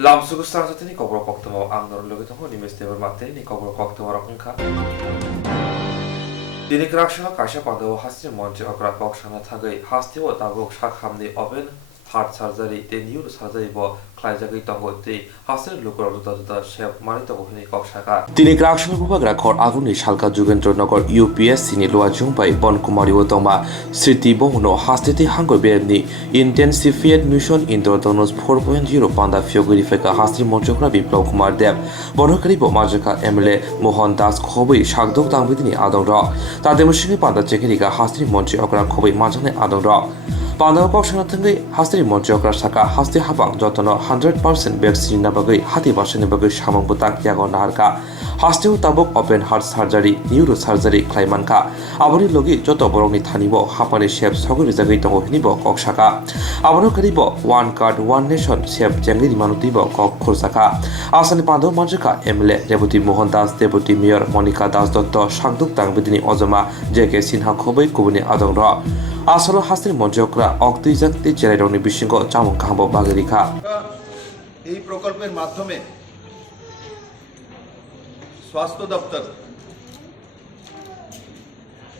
lamsugusta satini Kokborok Koktwma amnor logitamo nimestebel mateni Kokborok Koktwma rakungka. Dini kraksha kasha pando hasri monche okra kokshana thagai hastiwo tabuk shakhamni oven heart surgery the neuro surgery bo khlaijagui tongo te hasri lukor duda shep manito bohini kokshaka তিনি গ্রাহক বিভাগ রাখর আগুনি শালকা যুগেন্দ্রনগর UPSC নি লোয়াজুংপাই বনকুমারী ও তমা স্মৃতি বহনো হাস্তিতি হাঙ্গর বেনি ইন্টেন্সিফিয়েট mission ইন্দ্রধনুষ 4.0 পান্দা ফিওগুরি ফেকা হাস্তি মঞ্চকরা Biplab Kumar Deb বনকারী মাঝকা MLA Mohan Das খবই শাকদক দাংবিদিনি আদং র তাদের মুসিংনি পান্দা চেকেরিকা হাস্তি মঞ্চে অকরা খবই মাঝানে আদং র পান্দাও কক্সনা থঙ্গৈ হাস্তি মঞ্চে অকরা শাখা হাস্তি হাবাং যতন 100% ভ্যাকসিন নাবাগৈ হাতি বাসনে বাগৈ সামং বুতাং ইয়াগো নাহারকা হাস্তেও তাবক open heart surgery neuro surgery খ্লাইমানকা আবরি লগি যত বরংনি থানিব হাপানি শেপ সগরি জাগৈ দङ হিনিব ককসাকা আবনো করিব ওয়ান কার্ড ওয়ান নেশন শেপ জেংলি মানুতিব কক খরসাকা আসানি পান্দ মঞ্চকা MLA Rebati Mohan Das deputy mayor Monika Das Datta সাংদুক তাংবিদিনি অজমা জেকে সিনহা খবৈ কুবুনি আদং র আসল হাস্তির মঞ্চকরা অক্তি জাগতি জেলাইরংনি বিশিঙ্গ চামুং কাহাব বাগেরিখা এই প্রকল্পের মাধ্যমে स्वास्थ्य दफ्तर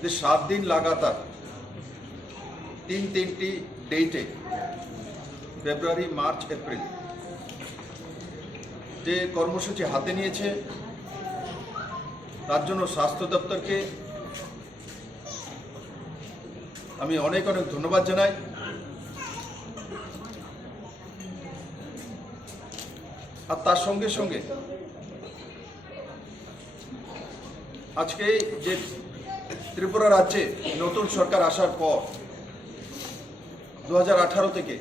যে 7 दिन লাগাতার তিনটি ডেটে ফেব্রুয়ারি মার্চ এপ্রিল যে কর্মসূচি হাতে নিয়েছে তার জন্য স্বাস্থ্য দপ্তরকে আমি অনেক ধন্যবাদ জানাই। আর তার সঙ্গে সঙ্গে আজকে যে ত্রিপুরা রাজ্যে নতুন সরকার আসার পর 2018 থেকে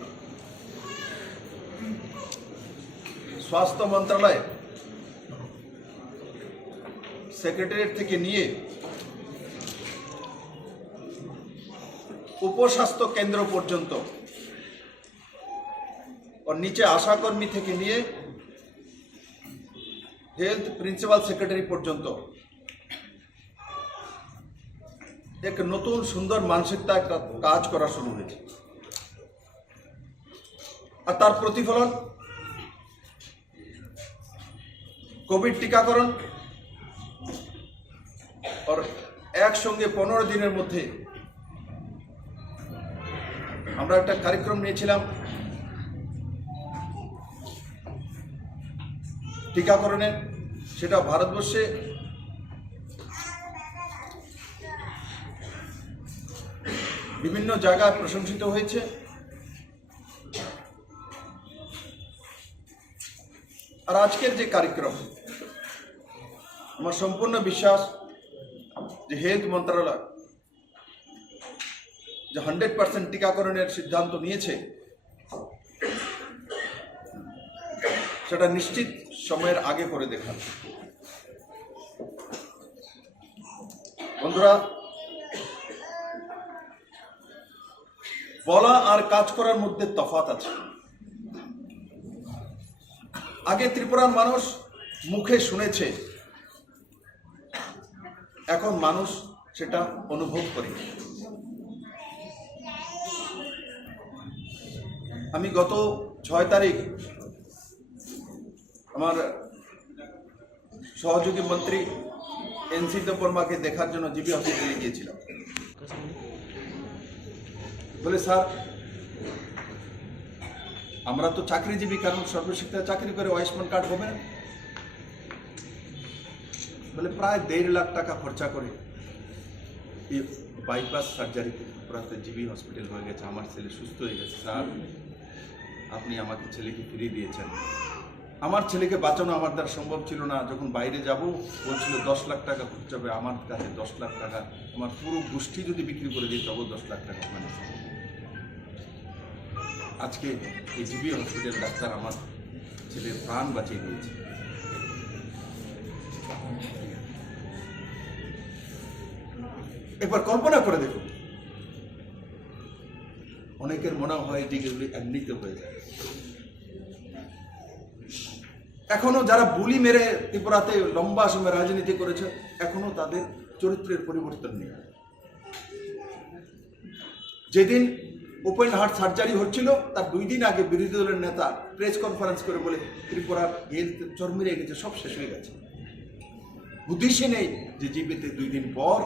স্বাস্থ্য মন্ত্রণালয় সেক্রেটারিয়েট থেকে নিয়ে উপস্বাস্থ্য কেন্দ্র পর্যন্ত আর নিচে আশাকর্মী থেকে নিয়ে হেলথ প্রিন্সিপাল সেক্রেটারি পর্যন্ত এক নতুন সুন্দর মানসিকতা একটা কাজ করা শুরু হয়েছে। আর তার প্রতিফলন কোভিড টিকাকরণ আর একসঙ্গে 15 দিনের মধ্যে আমরা একটা কার্যক্রম নিয়েছিলাম টিকাকরণের, সেটা ভারতবর্ষে বিভিন্ন জায়গায় প্রশংসিত হয়েছে। আর আজকের যে কার্যক্রম, আমার সম্পূর্ণ বিশ্বাস যে হেলথ মন্ত্রণালয় যে 100% টিকাকরণের সিদ্ধান্ত নিয়েছে সেটা নিশ্চিত সময়ের আগে করে দেখাবে। বন্ধুরা, বলা আর কাজ করার মধ্যে তফাৎ আছে। আগে ত্রিপুরার মানুষ মুখে শুনেছে, এখন মানুষ সেটা অনুভব করে। আমি গত 6 তারিখ আমার সহযোগী মন্ত্রী এনসি দেববর্মাকে দেখার জন্য জিবি হসপিটালে গিয়েছিলাম। বলে, স্যার আমরা তো চাকরিজীবী, কারণ সর্বশিক্ষা চাকরি করে আয়ুষ্মান কার্ড হবে না। বলে, প্রায় 1.5 লাখ টাকা খরচা করে এই বাইপাস সার্জারিতে পুরাতে জিবি হসপিটাল হয়ে গেছে, আমার ছেলে সুস্থ হয়ে গেছে। স্যার, আপনি আমাকে ছেলেকে ফিরিয়ে দিয়েছেন। আমার ছেলেকে বাঁচানো আমার দ্বারা সম্ভব ছিল না। যখন বাইরে যাব বলছিল 10 লাখ টাকা খরচ হবে, আমার কাছে 10 লাখ টাকা, আমার পুরো গোষ্ঠী যদি বিক্রি করে দিই তবে 10 লাখ টাকা মানে। আজকে এই জিবি হসপিটাল ডাক্তার আমার ছেলের প্রাণ বাঁচিয়ে দিয়েছে। একবার কল্পনা করে দেখুন, অনেকের মনে হয় যে এগুলি এমনিতে হয়ে যায়। এখনো যারা বুলি মেরে ত্রিপুরাতে লম্বা সময় রাজনীতি করেছে, এখনো তাদের চরিত্রের পরিবর্তন নেই। যেদিন ওপেন হার্ট সার্জারি হচ্ছিল, তার 2 দিন আগে বিরোধী দলের নেতা প্রেস কনফারেন্স করে বলে ত্রিপুরার হেলথ চরমিরে গেছে, সব শেষ হয়ে গেছে। বুদ্ধিসে নেই যে জিবিতে 2 দিন পর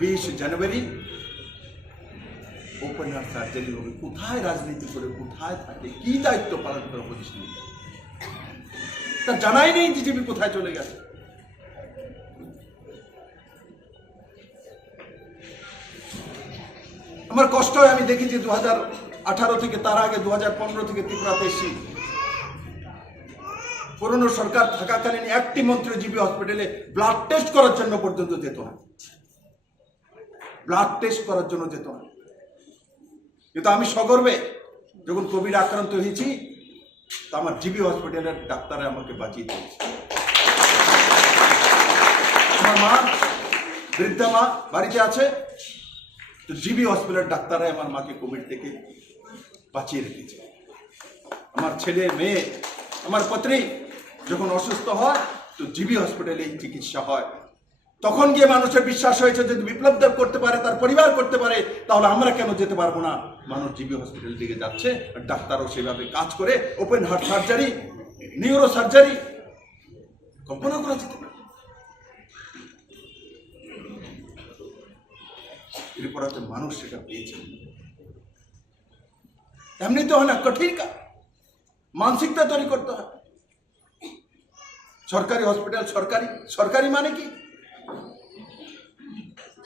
20 জানুয়ারি ওপেন হার্ট সার্জারি হবে। কোথায় রাজনীতি করে, কোথায় থাকে, কি দায়িত্ব পালন করে অপোজিশন, তা জানাই নেই যে জিবি কোথায় চলে গেছে। আমার কষ্ট হয়, আমি দেখেছি 2018 থেকে, তার আগে 2015 থেকে ত্রিপুরাতে এসেছি। পুরনো সরকার থাকাকালীন একটি মন্ত্রী জিবি হসপিটালে ব্লাড টেস্ট করার জন্য পর্যন্ত যেত না, ব্লাড টেস্ট করার জন্য যেত না। কিন্তু আমি সগর্বে যখন কোভিড আক্রান্ত হয়েছি, তা আমার জিবি হসপিটালের ডাক্তারে আমাকে বাঁচিয়ে দিয়েছে। আমার মা, বৃদ্ধা মা বাড়িতে আছে, তো জিবি হসপিটালের ডাক্তাররাই আমার মাকে কোভিড থেকে বাঁচিয়ে রেখেছে। আমার ছেলে মেয়ে, আমার পত্নী যখন অসুস্থ হয়, তো জিবি হসপিটালে চিকিৎসা হয়। তখন গিয়ে মানুষের বিশ্বাস হয়েছে যদি বিপ্লব দেব করতে পারে, তার পরিবার করতে পারে, তাহলে আমরা কেন যেতে পারবো না। মানুষ জিবি হসপিটাল দিকে যাচ্ছে, আর ডাক্তারও সেভাবে কাজ করে। Open heart surgery, neuro surgery কল্পনা করা যেতে পারে। ত্রিপুরাতে মানুষ সেটা পেয়েছে। এমনি তো হয় না, কঠিন কাজ, মানসিকতা তৈরি করতে হয়। সরকারি হসপিটাল, সরকারি, সরকারি মানে কি?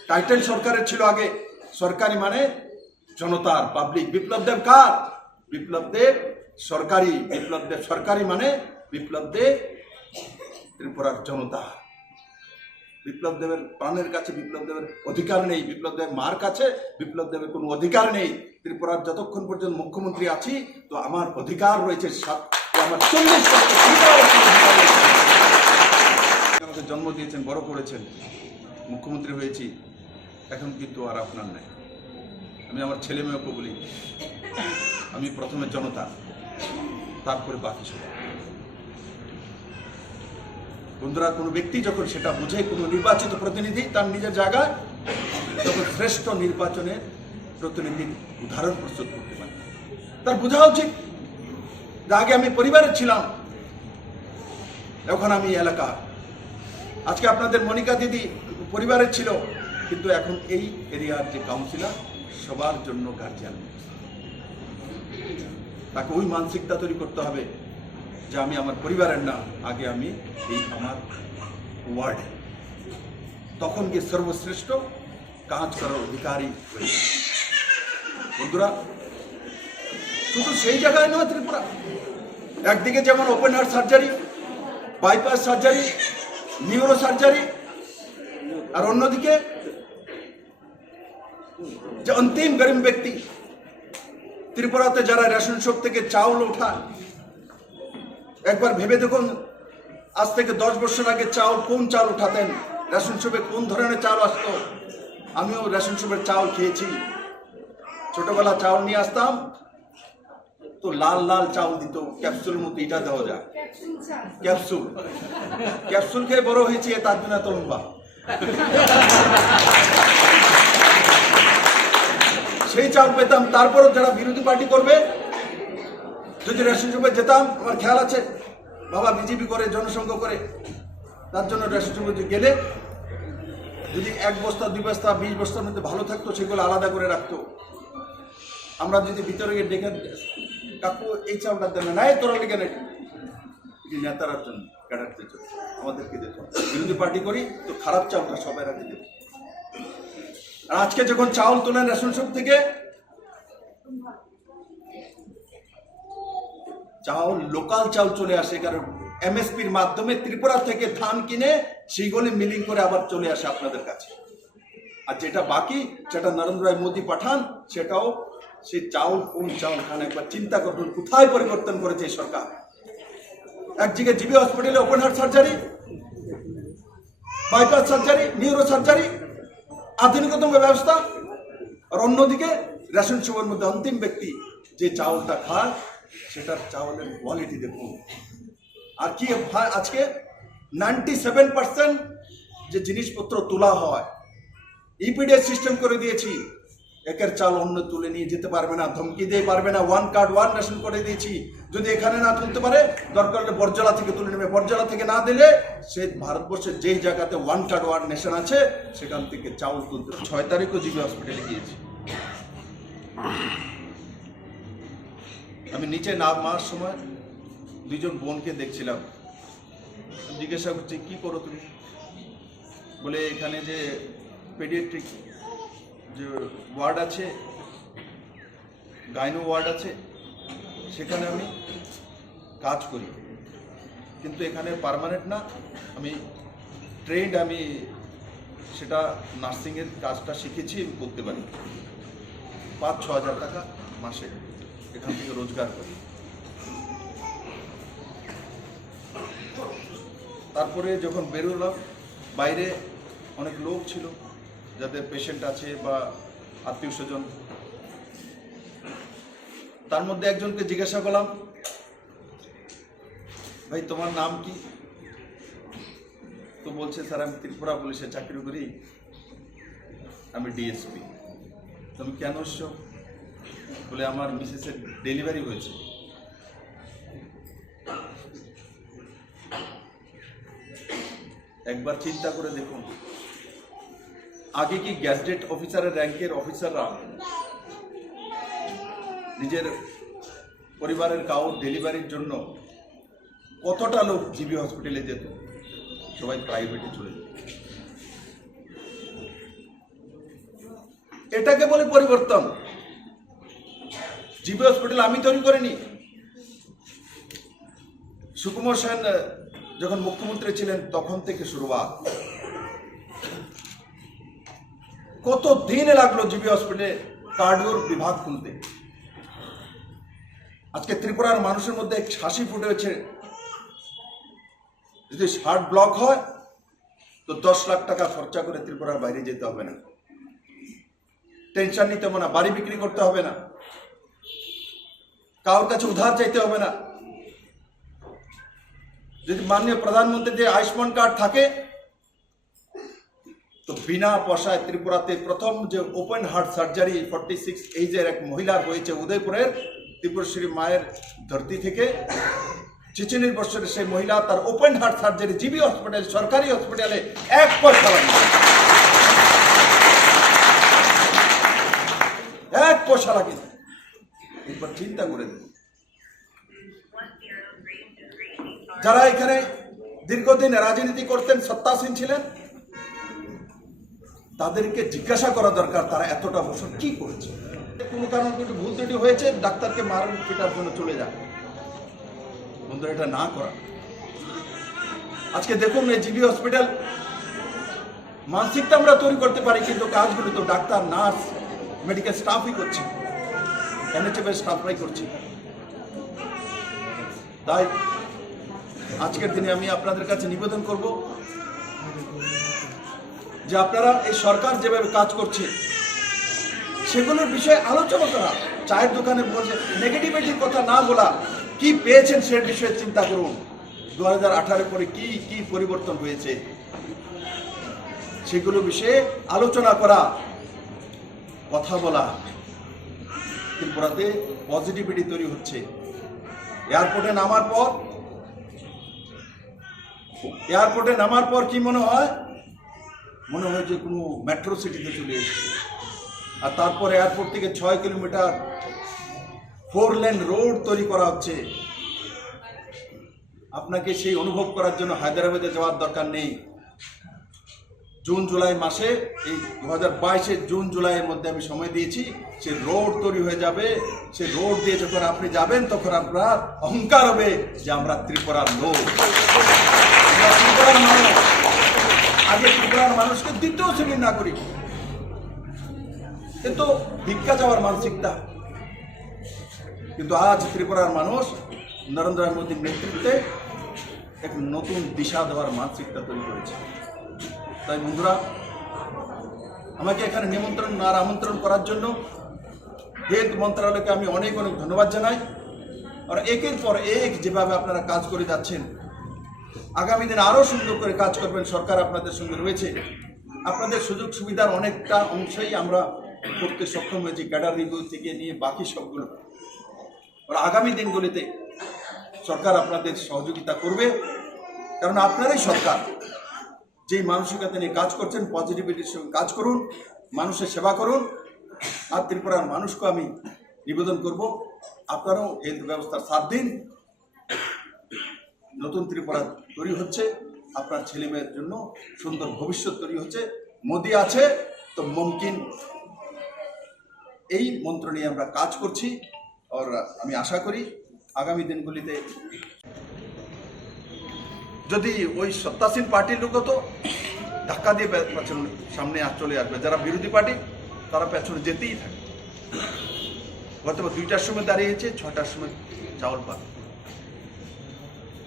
টাইটেল সরকারের ছিল আগে, সরকারি মানে জনতার, পাবলিক। বিপ্লব দেব কার? বিপ্লব দেব সরকারি। বিপ্লব দেব সরকারি মানে বিপ্লব দেব ত্রিপুরার জনতা। বিপ্লব দেবের প্রাণের কাছে বিপ্লব দেবের অধিকার নেই, বিপ্লব দেবের মার কাছে বিপ্লব দেবের কোনো অধিকার নেই। ত্রিপুরার যতক্ষণ পর্যন্ত মুখ্যমন্ত্রী আছি, তো আমার অধিকার রয়েছে, আমার 40 আমাকে জন্ম দিয়েছেন, বড় করেছেন, মুখ্যমন্ত্রী হয়েছি, এখন কিন্তু আর আপনার নাই। আমি আমার ছেলে মেয়েকে বলি, আমি প্রথমে জনতা, তারপরে বাকি সব। বন্ধুরা, কোনো ব্যক্তি যখন সেটা বুঝে, কোনো নির্বাচিত প্রতিনিধি তার নিজের জায়গায়, তখন শ্রেষ্ঠ নির্বাচনের প্রতিনিধির উদাহরণ প্রস্তুত করতে পারে। তার বোঝা উচিত যে আগে আমি পরিবারের ছিলাম, এখন আমি এলাকা। আজকে আপনাদের মনিকা দিদি পরিবারের ছিল, কিন্তু এখন এই এরিয়ার যে কাউন্সিলর, সবার জন্য গার্জিয়ান। তাকে ওই মানসিকতা তৈরি করতে হবে যে আমি আমার পরিবারের না, আগে আমি এই আমার ওয়ার্ডে, তখন গিয়ে সর্বশ্রেষ্ঠ কাজ করার অধিকারী হয়েছে। বন্ধুরা, শুধু সেই জায়গায় নয় ত্রিপুরা, একদিকে যেমন open heart surgery, bypass surgery, neuro surgery, আর অন্যদিকে যে অন্তিম গরিব ব্যক্তি, ত্রিপুরাতে যারা রেশন শপ থেকে চাউল ওঠায়, একবার ভেবে দেখুন, আজ থেকে 10 বছর আগে চাউল, কোন চাউল উঠাতেন, রেশন শপে কোন ধরনের চাউল আসতো। আমিও রেশন শপের চাউল খেয়েছি। ছোটবেলা চাউল নিয়ে আসতাম, তো লাল লাল চাউল দিত, ক্যাপসুল মতো, এটা দেওয়া যায় ক্যাপসুল। ক্যাপসুল খেয়ে বড় হয়েছি, তার জন্য এত লম্বা। সেই চাউল পেতাম। তারপরও যারা বিরোধী পার্টি করবে, যদি রেশন শপে যেতাম, আমার খেয়াল আছে, বাবা বিজেপি করে, জনসংঘ করে, তার জন্য রেশন শপে গেলে যদি 1 বস্তা 2 বস্তা 20 বস্তার মধ্যে ভালো থাকতো, সেগুলো আলাদা করে রাখতো। আমরা যদি ভিতরে গিয়ে ডেকে, কাকু এই চাউলটা দেন না, তোরা লেগে নাকি, নেতারার জন্য, ক্যাডারদের জন্য আমাদেরকে দিত। বিরোধী পার্টি করি তো খারাপ চাউলটা সবাই রাখে দিত। আর আজকে যখন চাউল তোলেন রেশন শপ থেকে, চাউল, লোকাল চাউল চলে আসে, কারণ এমএসপির মাধ্যমে ত্রিপুরা থেকে ধান কিনে সেইগুলি মিলিং করে আবার চলে আসে আপনাদের কাছে। আর যেটা বাকি, সেটা নরেন্দ্র মোদী পাঠান, সেটাও সেই চাউল, কোন চাউল খান, একবার চিন্তা করুন কোথায় পরিবর্তন করেছে এই সরকার। একদিকে জিবি হসপিটালে open heart surgery, bypass surgery, neuro surgery, আধুনিকতম ব্যবস্থা, আর অন্যদিকে রেশন শপের মধ্যে অন্তিম ব্যক্তি যে চাউলটা খায়, সেটার চাউলের কোয়ালিটি দেখুন। আর কি আজকে 97% যে জিনিসপত্র তোলা হয়, ইপিডিএস সিস্টেম করে দিয়েছি। একের চাল অন্য তুলে নিয়ে যেতে পারবে না, ধমকি দিয়ে পারবে না। ওয়ান কার্ড ওয়ান রেশন করে দিয়েছি, যদি এখানে না তুলতে পারে দরকার হলে বরজলা থেকে তুলে নেবে। বরজলা থেকে না দিলে সে ভারতবর্ষের যেই জায়গাতে ওয়ান কার্ড ওয়ান নেশন আছে সেখান থেকে চাউল তুলতে। 6 তারিখও জিবি হসপিটালে গিয়েছি। আমি নিচে নামার সময় দুইজন বোনকে দেখছিলাম, জিজ্ঞাসা করছি কি করো তুমি? বলে এখানে যে পেডিয়াট্রিক যে ওয়ার্ড আছে, গাইনো ওয়ার্ড আছে, সেখানে আমি কাজ করি, কিন্তু এখানে পার্মানেন্ট না, আমি ট্রেন্ড, আমি সেটা নার্সিংয়ের কাজটা শিখেছি, আমি করতে পারি। 5-6 হাজার টাকা মাসে এখান থেকে রোজগার করি। তারপরে যখন বেরোলাম, বাইরে অনেক লোক ছিল যাদের পেশেন্ট আছে বা আত্মীয় স্বজন। তার মধ্যে একজনকে জিজ্ঞাসা করলাম, ভাই তোমার নাম কি? তো বলছে, স্যার আমি ত্রিপুরা পুলিশে চাকরি করি, আমি ডিএসপি। তুমি কেন এসছো? বলে আমার মিসেসের ডেলিভারি হয়েছে। একবার চিন্তা করে দেখুন, আগে কি গ্যাজেটেড অফিসারের র্যাঙ্কের অফিসাররা নিজের পরিবারের কাউর ডেলিভারির জন্য কতটা লোক জিবি হসপিটালে যেত? সবাই প্রাইভেটে চলে যেত। এটাকে বলে পরিবর্তন। জিবি হসপিটাল আমি তৈরি করিনি। সুকুমার সেন যখন মুখ্যমন্ত্রী ছিলেন তখন থেকে শুরুয়াত। কত দিন লাগলো জিবি হসপিটালে কার্ডিওর বিভাগ খুলতে। আজকে ত্রিপুরার মানুষের মধ্যে এক হাসি ফুটে হয়েছে, যদি হার্ট ব্লক হয় তো 10 লাখ টাকা খরচা করে ত্রিপুরার বাইরে যেতে হবে না, টেনশন নিতে হবে না, বাড়ি বিক্রি করতে হবে না, কারোর কাছে উধার চাইতে হবে না। যদি মাননীয় প্রধানমন্ত্রীর যে আয়ুষ্মান কার্ড থাকে তো বিনা পয়সায় ত্রিপুরাতে প্রথম যে ওপেন হার্ট সার্জারি 46 এজের এক মহিলার হয়েছে উদয়পুরের ত্রিপুরেশ্বরী মায়ের ধরতি থেকে। 46 বছরের সেই মহিলা তার open heart surgery GB hospital, সরকারি হসপিটালে 1 পয়সা লাগে, 1 পয়সা লাগে। একবার চিন্তা করে দেখুন, যারা এখানে দীর্ঘদিন রাজনীতি করতেন, সত্তাসীন ছিলেন, তাদেরকে জিজ্ঞাসা করা দরকার তারা এতটা বছর কি করেছে। কোনো কারণ একটু ভুল ত্রুটি হয়েছে, ডাক্তারকে মারণ পিটার জন্য চলে যায়। বন্ধুরা, এটা না করা। আজকে দেখুন এই জিবি হসপিটাল, মানসিকতা আমরা তৈরি করতে পারি, কিন্তু কাজগুলো তো ডাক্তার, নার্স, মেডিকেল স্টাফই করছে, এনএচএফ স্টাফরাই করছে। তাই আজকের দিনে আমি আপনাদের কাছে নিবেদন করব যে আপনারা এই সরকার যেভাবে কাজ করছে সেগুলোর বিষয়ে আলোচনা করা। চায়ের দোকানে বসে নেগেটিভিটির কথা না বলা, কি পেয়েছেন সে বিষয়ে চিন্তা করুন। 2018 পরে কি কি পরিবর্তন হয়েছে সেগুলো বিষয়ে আলোচনা করা, কথা বলা। ত্রিপুরাতে পজিটিভিটি তৈরি হচ্ছে। এয়ারপোর্টে নামার পর কি মনে হয়? মনে হয় যে কোনো মেট্রো সিটিতে চলে এসেছে। আর তারপর এয়ারপোর্ট থেকে 6 কিলোমিটার 4 লেন রোড তৈরি করা হচ্ছে। আপনাকে সেই অনুভব করার জন্য হায়দ্রাবাদে যাওয়ার দরকার নেই। জুন জুলাই মাসে, এই 2022-এর জুন জুলাইয়ের মধ্যে আমি সময় দিয়েছি, সে রোড তৈরি হয়ে যাবে। সে রোড দিয়ে যখন আপনি যাবেন তখন আপনার অহংকার হবে যে আমরা ত্রিপুরার লোক, ত্রিপুরার মানুষ। আগে ত্রিপুরার মানুষকে দ্বিতীয় শ্রেণী না করি, কিন্তু ভিক্ষা যাওয়ার মানসিকতা। কিন্তু আজ ত্রিপুরার মানুষ নরেন্দ্র মোদীর নেতৃত্বে এক নতুন দিশা দেওয়ার মানসিকতা তৈরি করেছে। তাই বন্ধুরা, আমাকে এখানে নিমন্ত্রণ আর আমন্ত্রণ করার জন্য হেলথ মন্ত্রণালয়কে আমি অনেক অনেক ধন্যবাদ জানাই। আর একের পর এক যেভাবে আপনারা কাজ করে যাচ্ছেন, আগামী দিনে আরও সুন্দর করে কাজ করবেন। সরকার আপনাদের সঙ্গে রয়েছে। আপনাদের সুযোগ সুবিধার অনেকটা অংশই আমরা করতে সক্ষম হয়েছি, ক্যাডার রিভিউ থেকে নিয়ে বাকি সবগুলো। আর আগামী দিনগুলিতে সরকার আপনাদের সহযোগিতা করবে, কারণ আপনারাই সরকার। যেই মানসিকতা নিয়ে কাজ করছেন, পজিটিভিটির সঙ্গে কাজ করুন, মানুষের সেবা করুন। আর ত্রিপুরার মানুষকে আমি নিবেদন করব, আপনারাও হেলথ ব্যবস্থার সাথ দিন। নতুন ত্রিপুরা তৈরি হচ্ছে, আপনার ছেলে মেয়ের জন্য সুন্দর ভবিষ্যৎ তৈরি হচ্ছে। মোদি আছে তো মুমকিন, এই মন্ত্র নিয়ে আমরা কাজ করছি। আর আমি আশা করি আগামী দিনগুলিতে যদি ওই সত্তাসীন পার্টির লোক তো ধাক্কা দিয়ে পেছনে সামনে চলে আসবে, যারা বিরোধী পার্টি তারা পেছনে যেতেই থাকে। গত 2টার সময় দাঁড়িয়েছে, 6টার সময় চাউল পাবে,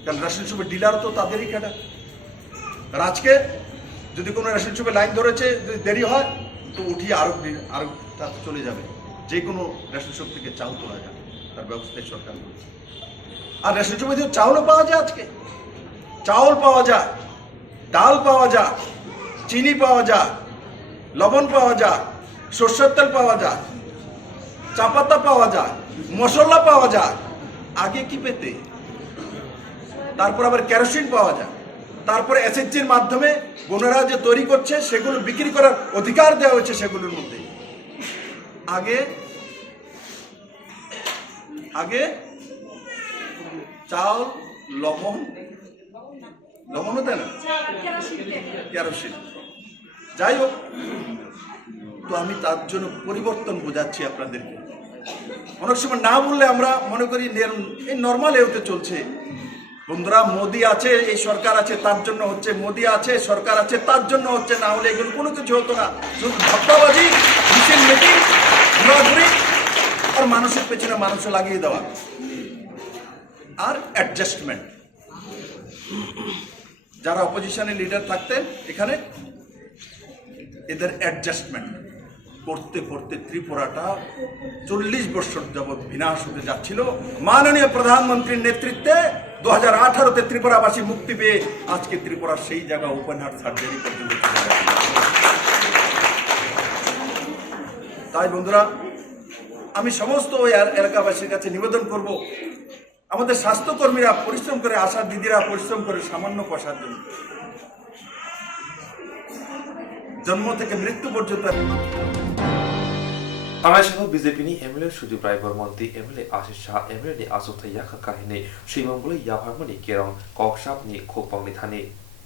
কারণ রেশন শপের ডিলার তো তাদেরই কাটা। আর আজকে যদি কোনো রেশন শপে লাইন ধরেছে, যদি দেরি হয় তো উঠিয়ে আরো চলে যাবে, যে কোনো রেশন শপ থেকে চাউল তোলা যাবে, তার ব্যবস্থায় সরকার করেছে। আর রেশন শপে দিয়ে চাউলও পাওয়া যায়, আজকে চাউল পাওয়া যায়, ডাল পাওয়া যায়, চিনি পাওয়া যায়, লবণ পাওয়া যায়, সর্ষের তেল পাওয়া যায়, চা পাতা পাওয়া যায়, মশলা পাওয়া যায়। আগে কি পেতে? তারপর আবার কেরোসিন পাওয়া যায়, তারপরে এসএইচজির মাধ্যমে বোনেরা যে তৈরি করছে সেগুলো বিক্রি করার অধিকার দেওয়া হয়েছে সেগুলোর মধ্যে। আগে চাল, লবণও দেয় না, কেরোসিন। যাই হোক, তো আমি তার জন্য পরিবর্তন বোঝাচ্ছি আপনাদেরকে। অনেক সময় না বললে আমরা মনে করি এই নর্মাল এওতে চলছে। বন্ধুরা, মোদি আছে, এই সরকার আছে তার জন্য হচ্ছে, মোদি আছে সরকার আছে তার জন্য হচ্ছে, না হলে এগুলো কোনো কিছু হতো না। শুধু ধাপ্পাবাজি, মিছিল মিটিং, ঘোরাঘুরি আর মানুষের পেছনে মানুষ লাগিয়ে দেওয়া আর অ্যাডজাস্টমেন্ট। যারা অপোজিশনের লিডার থাকতেন এখানে, এদের অ্যাডজাস্টমেন্ট করতে করতে ত্রিপুরাটা 40 বছর যাবৎ বিনাশ হতে যাচ্ছিল। মাননীয় প্রধানমন্ত্রীর নেতৃত্বে 2018-তে ত্রিপুরাবাসী মুক্তি পেয়ে আজকে ত্রিপুরার সেই জায়গা ওপেন হার্ট সার্জারি পর্যন্ত। তাই বন্ধুরা, আমি সমস্ত ওই এলাকাবাসীর কাছে নিবেদন করব, আমাদের স্বাস্থ্যকর্মীরা পরিশ্রম করে, আশা দিদিরা পরিশ্রম করে সামান্য পয়সার জন্য জন্ম থেকে মৃত্যু পর্যন্ত। Anayasal BJP'ni MLA Sudeep Rai Bormonti, MLA Ashish Shah, MLA Asukta Yakha Kahine, Shimambuli Yapharmani Kerong, Kokshapni Kokpangni Thani.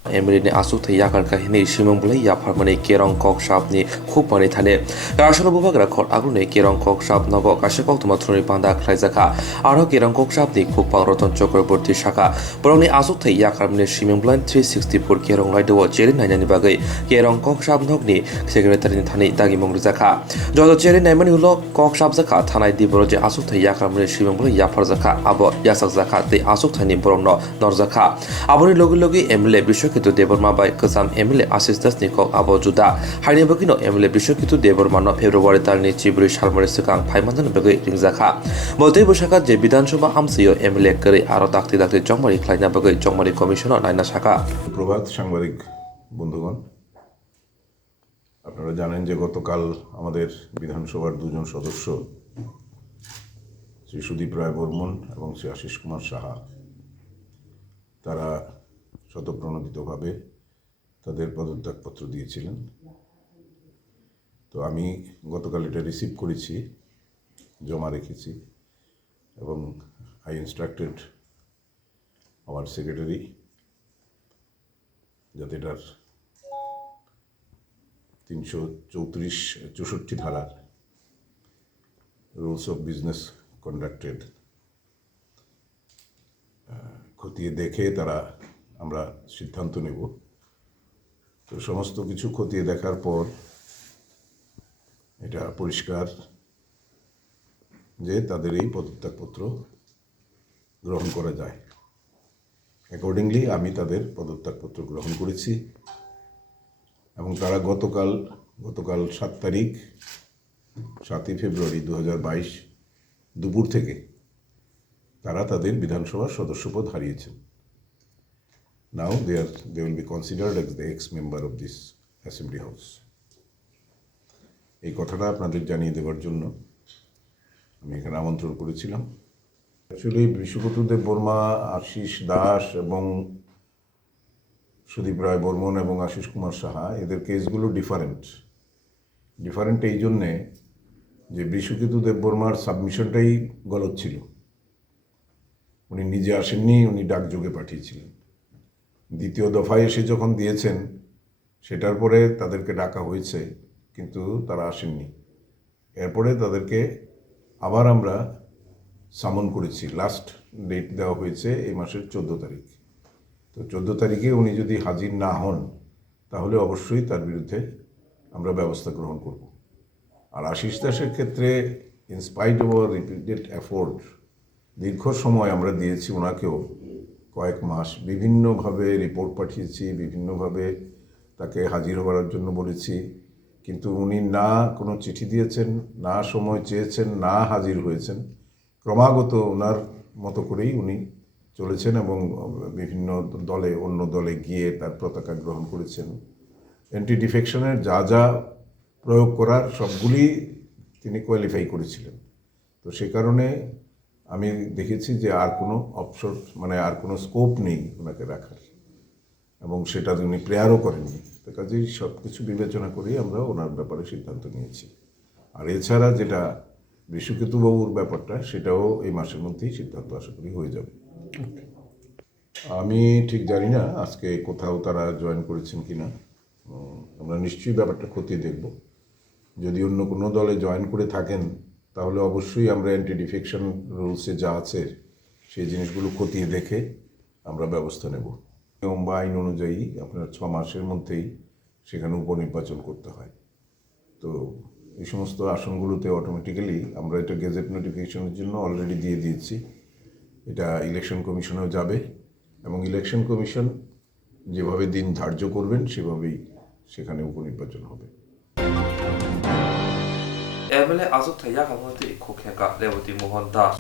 MLA Asukta Yakha Kahine, Shimambuli Yapharmani Kerong, Kokshapni Kokpangni Thani. Rashana Bubagra Kor Agrune Kerong Kokshap Nogo Koktwma Thuri Panda Klaizaka, Aro Kerong Kokshapni Kokpang Roton Chakraborty Shaka, Boroni Asukta Yakharmani Shimambuli 364 Kerong Raido Jeri Nainani Bagai, Kerong Kokshap Nogni, Secretary Thani Dagi Mongrizaka. Jodo Jeri Naimani হলো ককসাব জাকা থানায় দিবর যে আসুক থাই ইয়াকামরে শিবং বলে ইয়াফার জাকা আব Yasak জাকা তে আসুক tiny বরম নরজাকা আবনি লগি লগি এমএলএ বিশ্বকিত দেবরমা বাই কসাম এমএলএ আশিস দাস নিকক আব জুদা হাইনি বকিনো এমএলএ বিশ্বকিত দেবরমা ন ফেব্রুয়ারি তালনি চিবুরি সালমরে সিকাং ফাইমানদান বগৈ রিংজাকা বলতে বসাকা যে বিধানসভা আমসিও এমএলএ করে আরো দাক্তি দাক্তি জংমারি খাইনা বগৈ জংমারি কমিশনার নাইনা শাখা। প্রভাত সাংবাদিক বন্ধুগণ, আপনারা জানেন যে গতকাল আমাদের বিধানসভার দুজন সদস্য শ্রী সুদীপ রায় বর্মন এবং শ্রী আশিস কুমার সাহা তারা স্বতঃপ্রণোদিতভাবে তাদের পদত্যাগপত্র দিয়েছিলেন। তো আমি গতকাল এটা রিসিভ করেছি, জমা রেখেছি এবং আই ইনস্ট্রাক্টেড আওয়ার সেক্রেটারি যাতে এটার 364 ধারার রুলস অফ বিজনেস কন্ডাক্টেড খতিয়ে দেখে আমরা সিদ্ধান্ত নেব। তো সমস্ত কিছু খতিয়ে দেখার পর এটা পরিষ্কার যে তাদের এই পদত্যাগপত্র গ্রহণ করা যায়। অ্যাকর্ডিংলি আমি তাদের পদত্যাগপত্র গ্রহণ করেছি এবং তারা গতকাল 7 তারিখ 7ই ফেব্রুয়ারি 2022 দুপুর থেকে তারা তাদের বিধানসভার সদস্যপদ হারিয়েছেন। Now they will be considered as the ex-member of this assembly house. এই কথাটা আপনাদের জানিয়ে দেওয়ার জন্য আমি এখানে আমন্ত্রণ করেছিলাম। অ্যাকচুয়ালি বিশ্বকটুদেব বর্মা, আশিস দাস এবং সুদীপ রায় বর্মন এবং আশিস কুমার সাহা, এদের কেসগুলো ডিফারেন্ট এই জন্যে যে বিশ্বকেতু দেববর্মার সাবমিশনটাই গলত ছিল। উনি নিজে আসেননি, উনি ডাকযোগে পাঠিয়েছিলেন। দ্বিতীয় দফায় এসে যখন দিয়েছেন, সেটার পরে তাদেরকে ডাকা হয়েছে, কিন্তু তারা আসেননি। এরপরে তাদেরকে আবার আমরা সামন করেছি। লাস্ট ডেট দেওয়া হয়েছে এই মাসের 14 তারিখ। তো 14 তারিখে উনি যদি হাজির না হন, তাহলে অবশ্যই তার বিরুদ্ধে আমরা ব্যবস্থা গ্রহণ করব। আর আশিস দাসের ক্ষেত্রে in spite of our repeated effort, দীর্ঘ সময় আমরা দিয়েছি ওনাকেও, কয়েক মাস বিভিন্নভাবে রিপোর্ট পাঠিয়েছি, বিভিন্নভাবে তাকে হাজির হওয়ার জন্য বলেছি, কিন্তু উনি না কোনো চিঠি দিয়েছেন, না সময় চেয়েছেন, না হাজির হয়েছেন। ক্রমাগত ওনার মতো করেই উনি চলেছেন এবং বিভিন্ন দলে, অন্য দলে গিয়ে তার পতাকা গ্রহণ করেছেন। অ্যান্টি ডিফেকশনের যা যা প্রয়োগ করার সবগুলি তিনি কোয়ালিফাই করেছিলেন। তো সে কারণে আমি দেখেছি যে আর কোনো অপশন, মানে আর কোনো স্কোপ নেই ওনাকে রাখার, এবং সেটা উনি প্রেয়ারও করেননি। তো কাজেই সব কিছু বিবেচনা করেই আমরা ওনার ব্যাপারে সিদ্ধান্ত নিয়েছি। আর এছাড়া যেটা বিশ্বকেতুবাবুর ব্যাপারটা, সেটাও এই মাসের মধ্যেই সিদ্ধান্ত আশা করি হয়ে যাবে। আমি ঠিক জানি না আজকে কোথাও তারা জয়েন করেছেন কি না। আমরা নিশ্চয়ই ব্যাপারটা খতিয়ে দেখব। যদি অন্য কোনো দলে জয়েন করে থাকেন, তাহলে অবশ্যই আমরা অ্যান্টি ডিফেকশন রুলসে যা আছে সেই জিনিসগুলো খতিয়ে দেখে আমরা ব্যবস্থা নেব। নিয়ম বা আইন অনুযায়ী আপনার 6 মাসের মধ্যেই সেখানে উপনির্বাচন করতে হয়। তো এই সমস্ত আসনগুলোতে অটোমেটিক্যালি আমরা এটা গেজেট নোটিফিকেশনের জন্য অলরেডি দিয়ে দিয়েছি। এটা ইলেকশন কমিশনেও যাবে এবং ইলেকশন কমিশন যেভাবে দিন ধার্য করবেন সেভাবেই সেখানে উপনির্বাচন হবে। MLA Azuk Thaya Kamati Kokhenka Lewati Mohan Das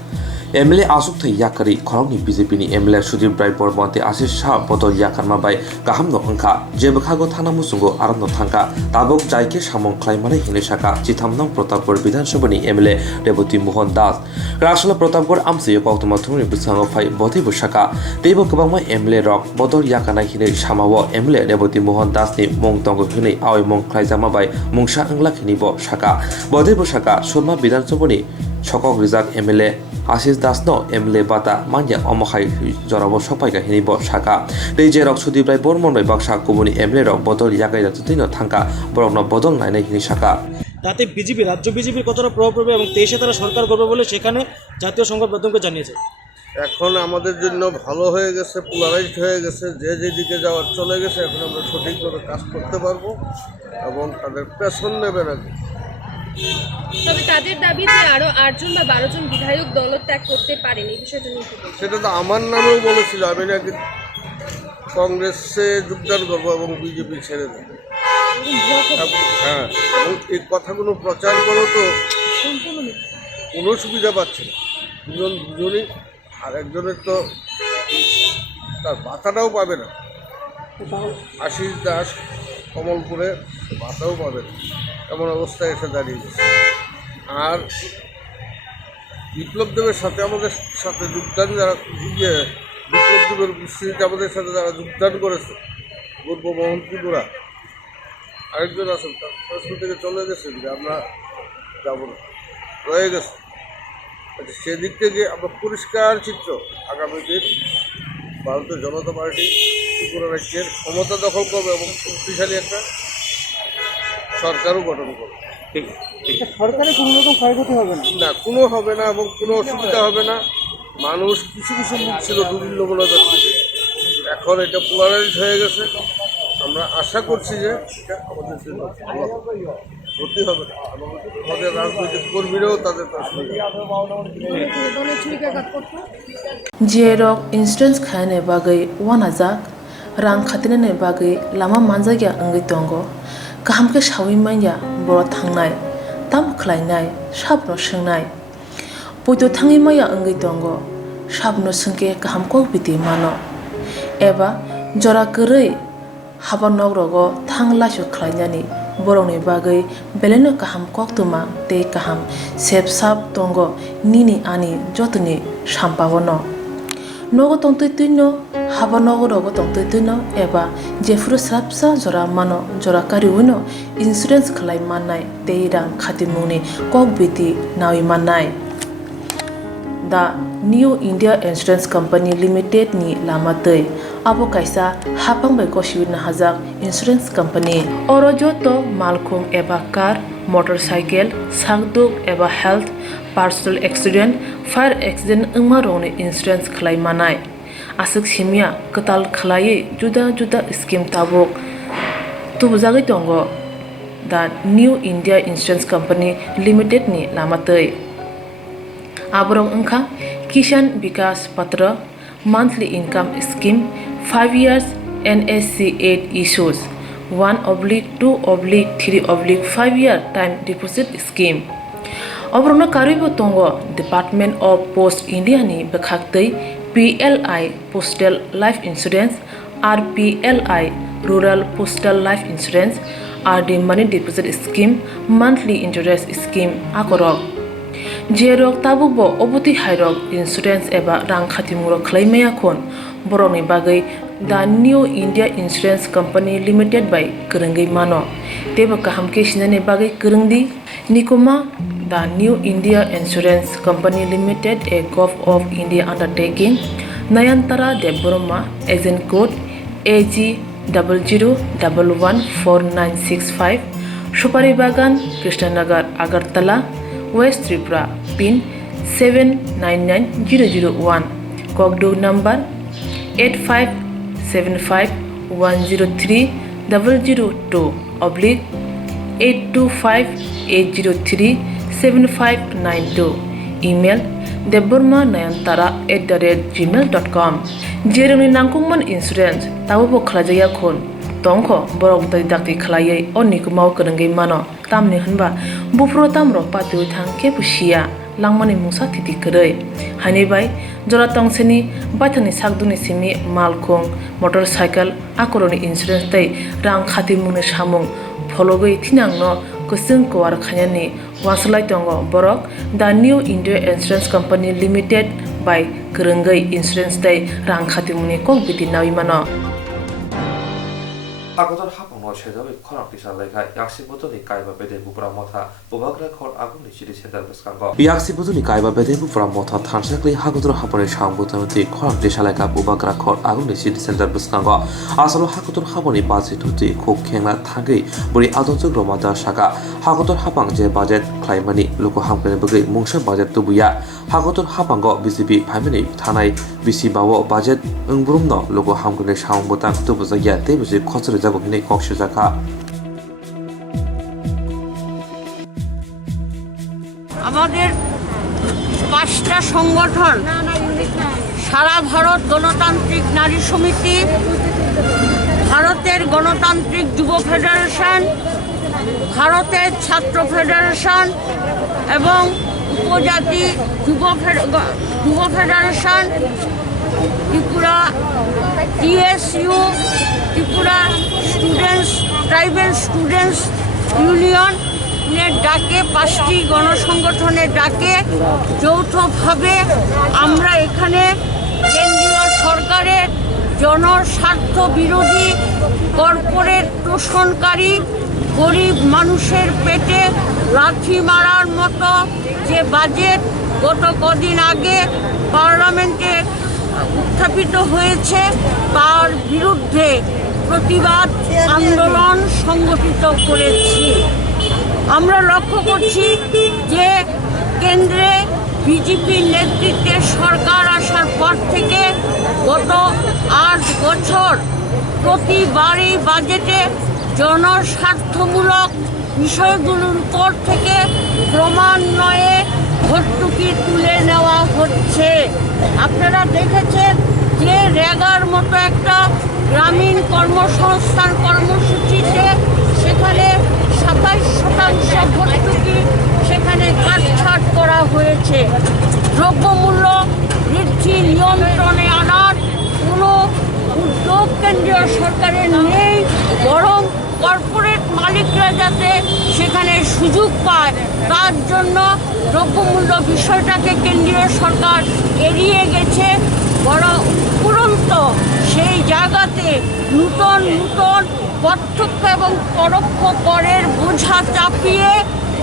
MLA Azuk Thaya Kari Khorongni BJP ni MLA Sudip Rai Bormonte Asis Shah Bodol Yakarma bai Gahamno Angka Jebakhago Thana Musungo Arno Thangka Tabok Jaike Samong Klaimane Hinisaka Chithamnong Protapgor Bidhan Sabha ni MLA Lewati Mohan Das Rasala Protapgor Amsiyo Koktwma Thumni Bisango Phai Boti Busaka Teibo Kabangma MLA Rok Bodol Yakana Hine Samawo MLA Lewati Mohan Das ni Mong Tongo Hine Aoi Mong Klaijama bai Mungsha Angla Hini Bo Shaka Boti Busaka Sudma Bidhan Sabha ni Chokok Rizak MLA Asis Das no MLA Bata Manja Omohai Jorabo Sopaiga Hinibo Shaka Deje Rok Sudip Rai Bormon bai Baksa Kubuni MLA Rok Bodol Yakai Ratutino Thangka Borokno Bodol Naine Hini Shaka তাতে BJP রাজ্য বিজেপির কতটা প্রভাব পড়বে এবং 23-এ তারা সরকার করবে বলে সেখানে জাতীয় সংবাদ মাধ্যমকে জানিয়েছে। এখন আমাদের জন্য ভালো হয়ে গেছে, পোলারাইজড হয়ে গেছে, যে যেদিকে যাওয়ার চলে গেছে। এখন আমরা সঠিকভাবে কাজ করতে পারবো এবং তাদের পেছন নেবে না। তবে তাদের দাবি যে আরো 8 জন বা 12 জন বিধায়ক দলত্যাগ করতে পারেন, এই বিষয়টা নিয়ে সেটা তো আমার নামেও বলেছিল, আমি নাকি কংগ্রেসে যোগদান করবো এবং বিজেপি ছেড়ে দেবো। হ্যাঁ, এবং এই কথাগুলো প্রচার করো তো কোনো সুবিধা পাচ্ছে না। দুজনই, আর একজনের তো তার ভাতাটাও পাবে না। আশিস দাস কমলপুরে ভাতাও পাবে না, এমন অবস্থায় এসে দাঁড়িয়ে গেছে। আর বিপ্লব দেবের সাথে আমাদের সাথে যোগদান যারা, বিপ্লব দেবের উপস্থিতিতে আমাদের সাথে যারা যোগদান করেছে, পূর্ব মন্ত্রীরা আরেকজন আছেন, তার প্রশ্ন থেকে চলে গেছে যে আমরা যাবো না, রয়ে গেছে। সেদিক থেকে আমরা পরিষ্কার চিত্র আগামী দিন ভারতীয় জনতা পার্টি ত্রিপুরা রাজ্যের ক্ষমতা দখল করবে এবং শক্তিশালী একটা সরকারও গঠন করবে। সরকারের কোনো রকম ক্ষয়ক্ষতি হবে না? না, কোনো হবে না এবং কোনো অসুবিধা হবে না। মানুষ কিছু কিছু মুখ ছিল বিভিন্ন বলতার থেকে, এখন এটা পোলারাইজ হয়ে গেছে। আমরা আশা করছি যে এটা আমাদের জন্য ভালো ক্ষতি হবে না এবং আমাদের রাজনৈতিক কর্মীরাও তাদের পাশে। Jerok instance khane bagai wanajak rang khatinane bagai lama manjagya angai tongo kaham ke shawi manya boro thangnai tam khlainai sabno swngnai poito thangi maya angai tongo sabno sungke kaham ko biti mano eba jora korei haba nogrogo thangla su khlainani borongni bagai beleno kaham koktwma tei kaham sep sap tongo nini ani jotoni sampawano nogo tongtui tuino haba nogo rogo tongtui tuino eba jefuru srapsa jora mano jora kariwino insurance khlai mannai tei rang khatimungni kokbiti nawi mannai The New India Insurance Company Limited ni lamatei abo kaisa hapang bai koshiwina hajak insurance company oro joto malkhung eba car motorcycle sakduk eba health personal accident fire accident ungma rongni insurance khlai manai asuk simia katal khlai juda juda scheme tabok tubujagi tongo The New India Insurance Company Limited ni lamatei aborong ungkha Kishan Vikas Patra monthly income scheme 5 years NSC 8 issues 1/2/3/5 year time deposit scheme obrona karibo tongo Department of Post India ni bekhaktei PLI Postal Life Insurance RPLI Rural Postal Life Insurance RD Money Deposit Scheme monthly interest scheme akorok Jerok tabukbo obuti hairok insurance eba rang khatimurok khlaimaya khon boroni bagai The New India Insurance Company Limited by Kurungi Mano teba kaham ke sinane bagai kurungdi nikoma The New India Insurance Company Limited a Gov of India undertaking Nayantara Deborma agent code AG 00114965 Supari Bagan Krishnanagar Agartala West Tripura pin 799001 Kokdo number 8575102825-825-803-7592 email debormanayantara@gmail.com jeroni nangkungman insurance tabo khlajaya khon tongkho borok dai dakti khlaiei onikumau kurungai mano tamni hunba bufro tamro patu thangke pusia langmani musa thiti korei hani bai jora tongseni bathani sakduni simi malkhong motorcycle akoroni insurance tai rang khati mune samung phologoi thinangno kusung kwar khanyani waslai tongo borok The New India Insurance Company Limited by kurungai insurance tai rang khati mune kokbiti nawi mano Hagotor hapang no chedawi khorang tisa lekha yaksi botoni kaiba bede bupra motha bobagra khor agung ni chiri center baskango Yaksi buduni kaiba bedebu pramotha thansakli hagotor hapone shambutamati khorang tisa lekha bobagra khor agung ni chiri center baskango asalo hagotor haponi bazi thuti khok khengna thagei buri adonjok romada saka hagotor hapang je budget klaimani loko hamkene bagi mungsa budget tubuya hagotor hapango BJP phaimani thanai bisi bawo budget ungbrumno loko hamkene shambutam tubujaya tebuji khosre jago hine kokshe jaka আমাদের 5টা সংগঠন সারা ভারত গণতান্ত্রিক নারী সমিতি ভারতের গণতান্ত্রিক যুব federation ভারতের ছাত্র ফেডারেশন এবং উপজাতি যুব federation Tripura TSU Tripura students tribal students union ডাকে 5টি গণসংগঠনের ডাকে যৌথভাবে আমরা এখানে কেন্দ্রীয় সরকারের জনস্বার্থ বিরোধী কর্পোরেট তোষণকারী গরিব মানুষের পেটে লাথি মারার মতো যে বাজেট গত কদিন আগে পার্লামেন্টে উত্থাপিত হয়েছে তার বিরুদ্ধে প্রতিবাদ আন্দোলন সংগঠিত করেছি আমরা লক্ষ্য করছি যে কেন্দ্রে বিজেপির নেতৃত্বে সরকার আসার পর থেকে গত 8 বছর প্রতিবারই বাজেটে জনস্বার্থমূলক বিষয়গুলোর উপর থেকে ক্রমান্বয়ে ভর্তুকি তুলে নেওয়া হচ্ছে আপনারা দেখেছেন যে রেগার মতো একটা গ্রামীণ কর্মসংস্থান কর্মসূচিতে সেখানে 27% ভর্তুকি সেখানে কাটছাঁট করা হয়েছে দ্রব্যমূল্য বৃদ্ধি নিয়ন্ত্রণে আনার কোনো উদ্যোগ কেন্দ্রীয় সরকারের নেই বরং কর্পোরেট মালিকরা যাতে সেখানে সুযোগ পায় তার জন্য দ্রব্যমূল্য বিষয়টাকে কেন্দ্রীয় সরকার এড়িয়ে গেছে। বড় উপরন্ত সেই জায়গাতে নূতন নূতন প্রত্যক্ষ এবং পরোক্ষ করের বোঝা চাপিয়ে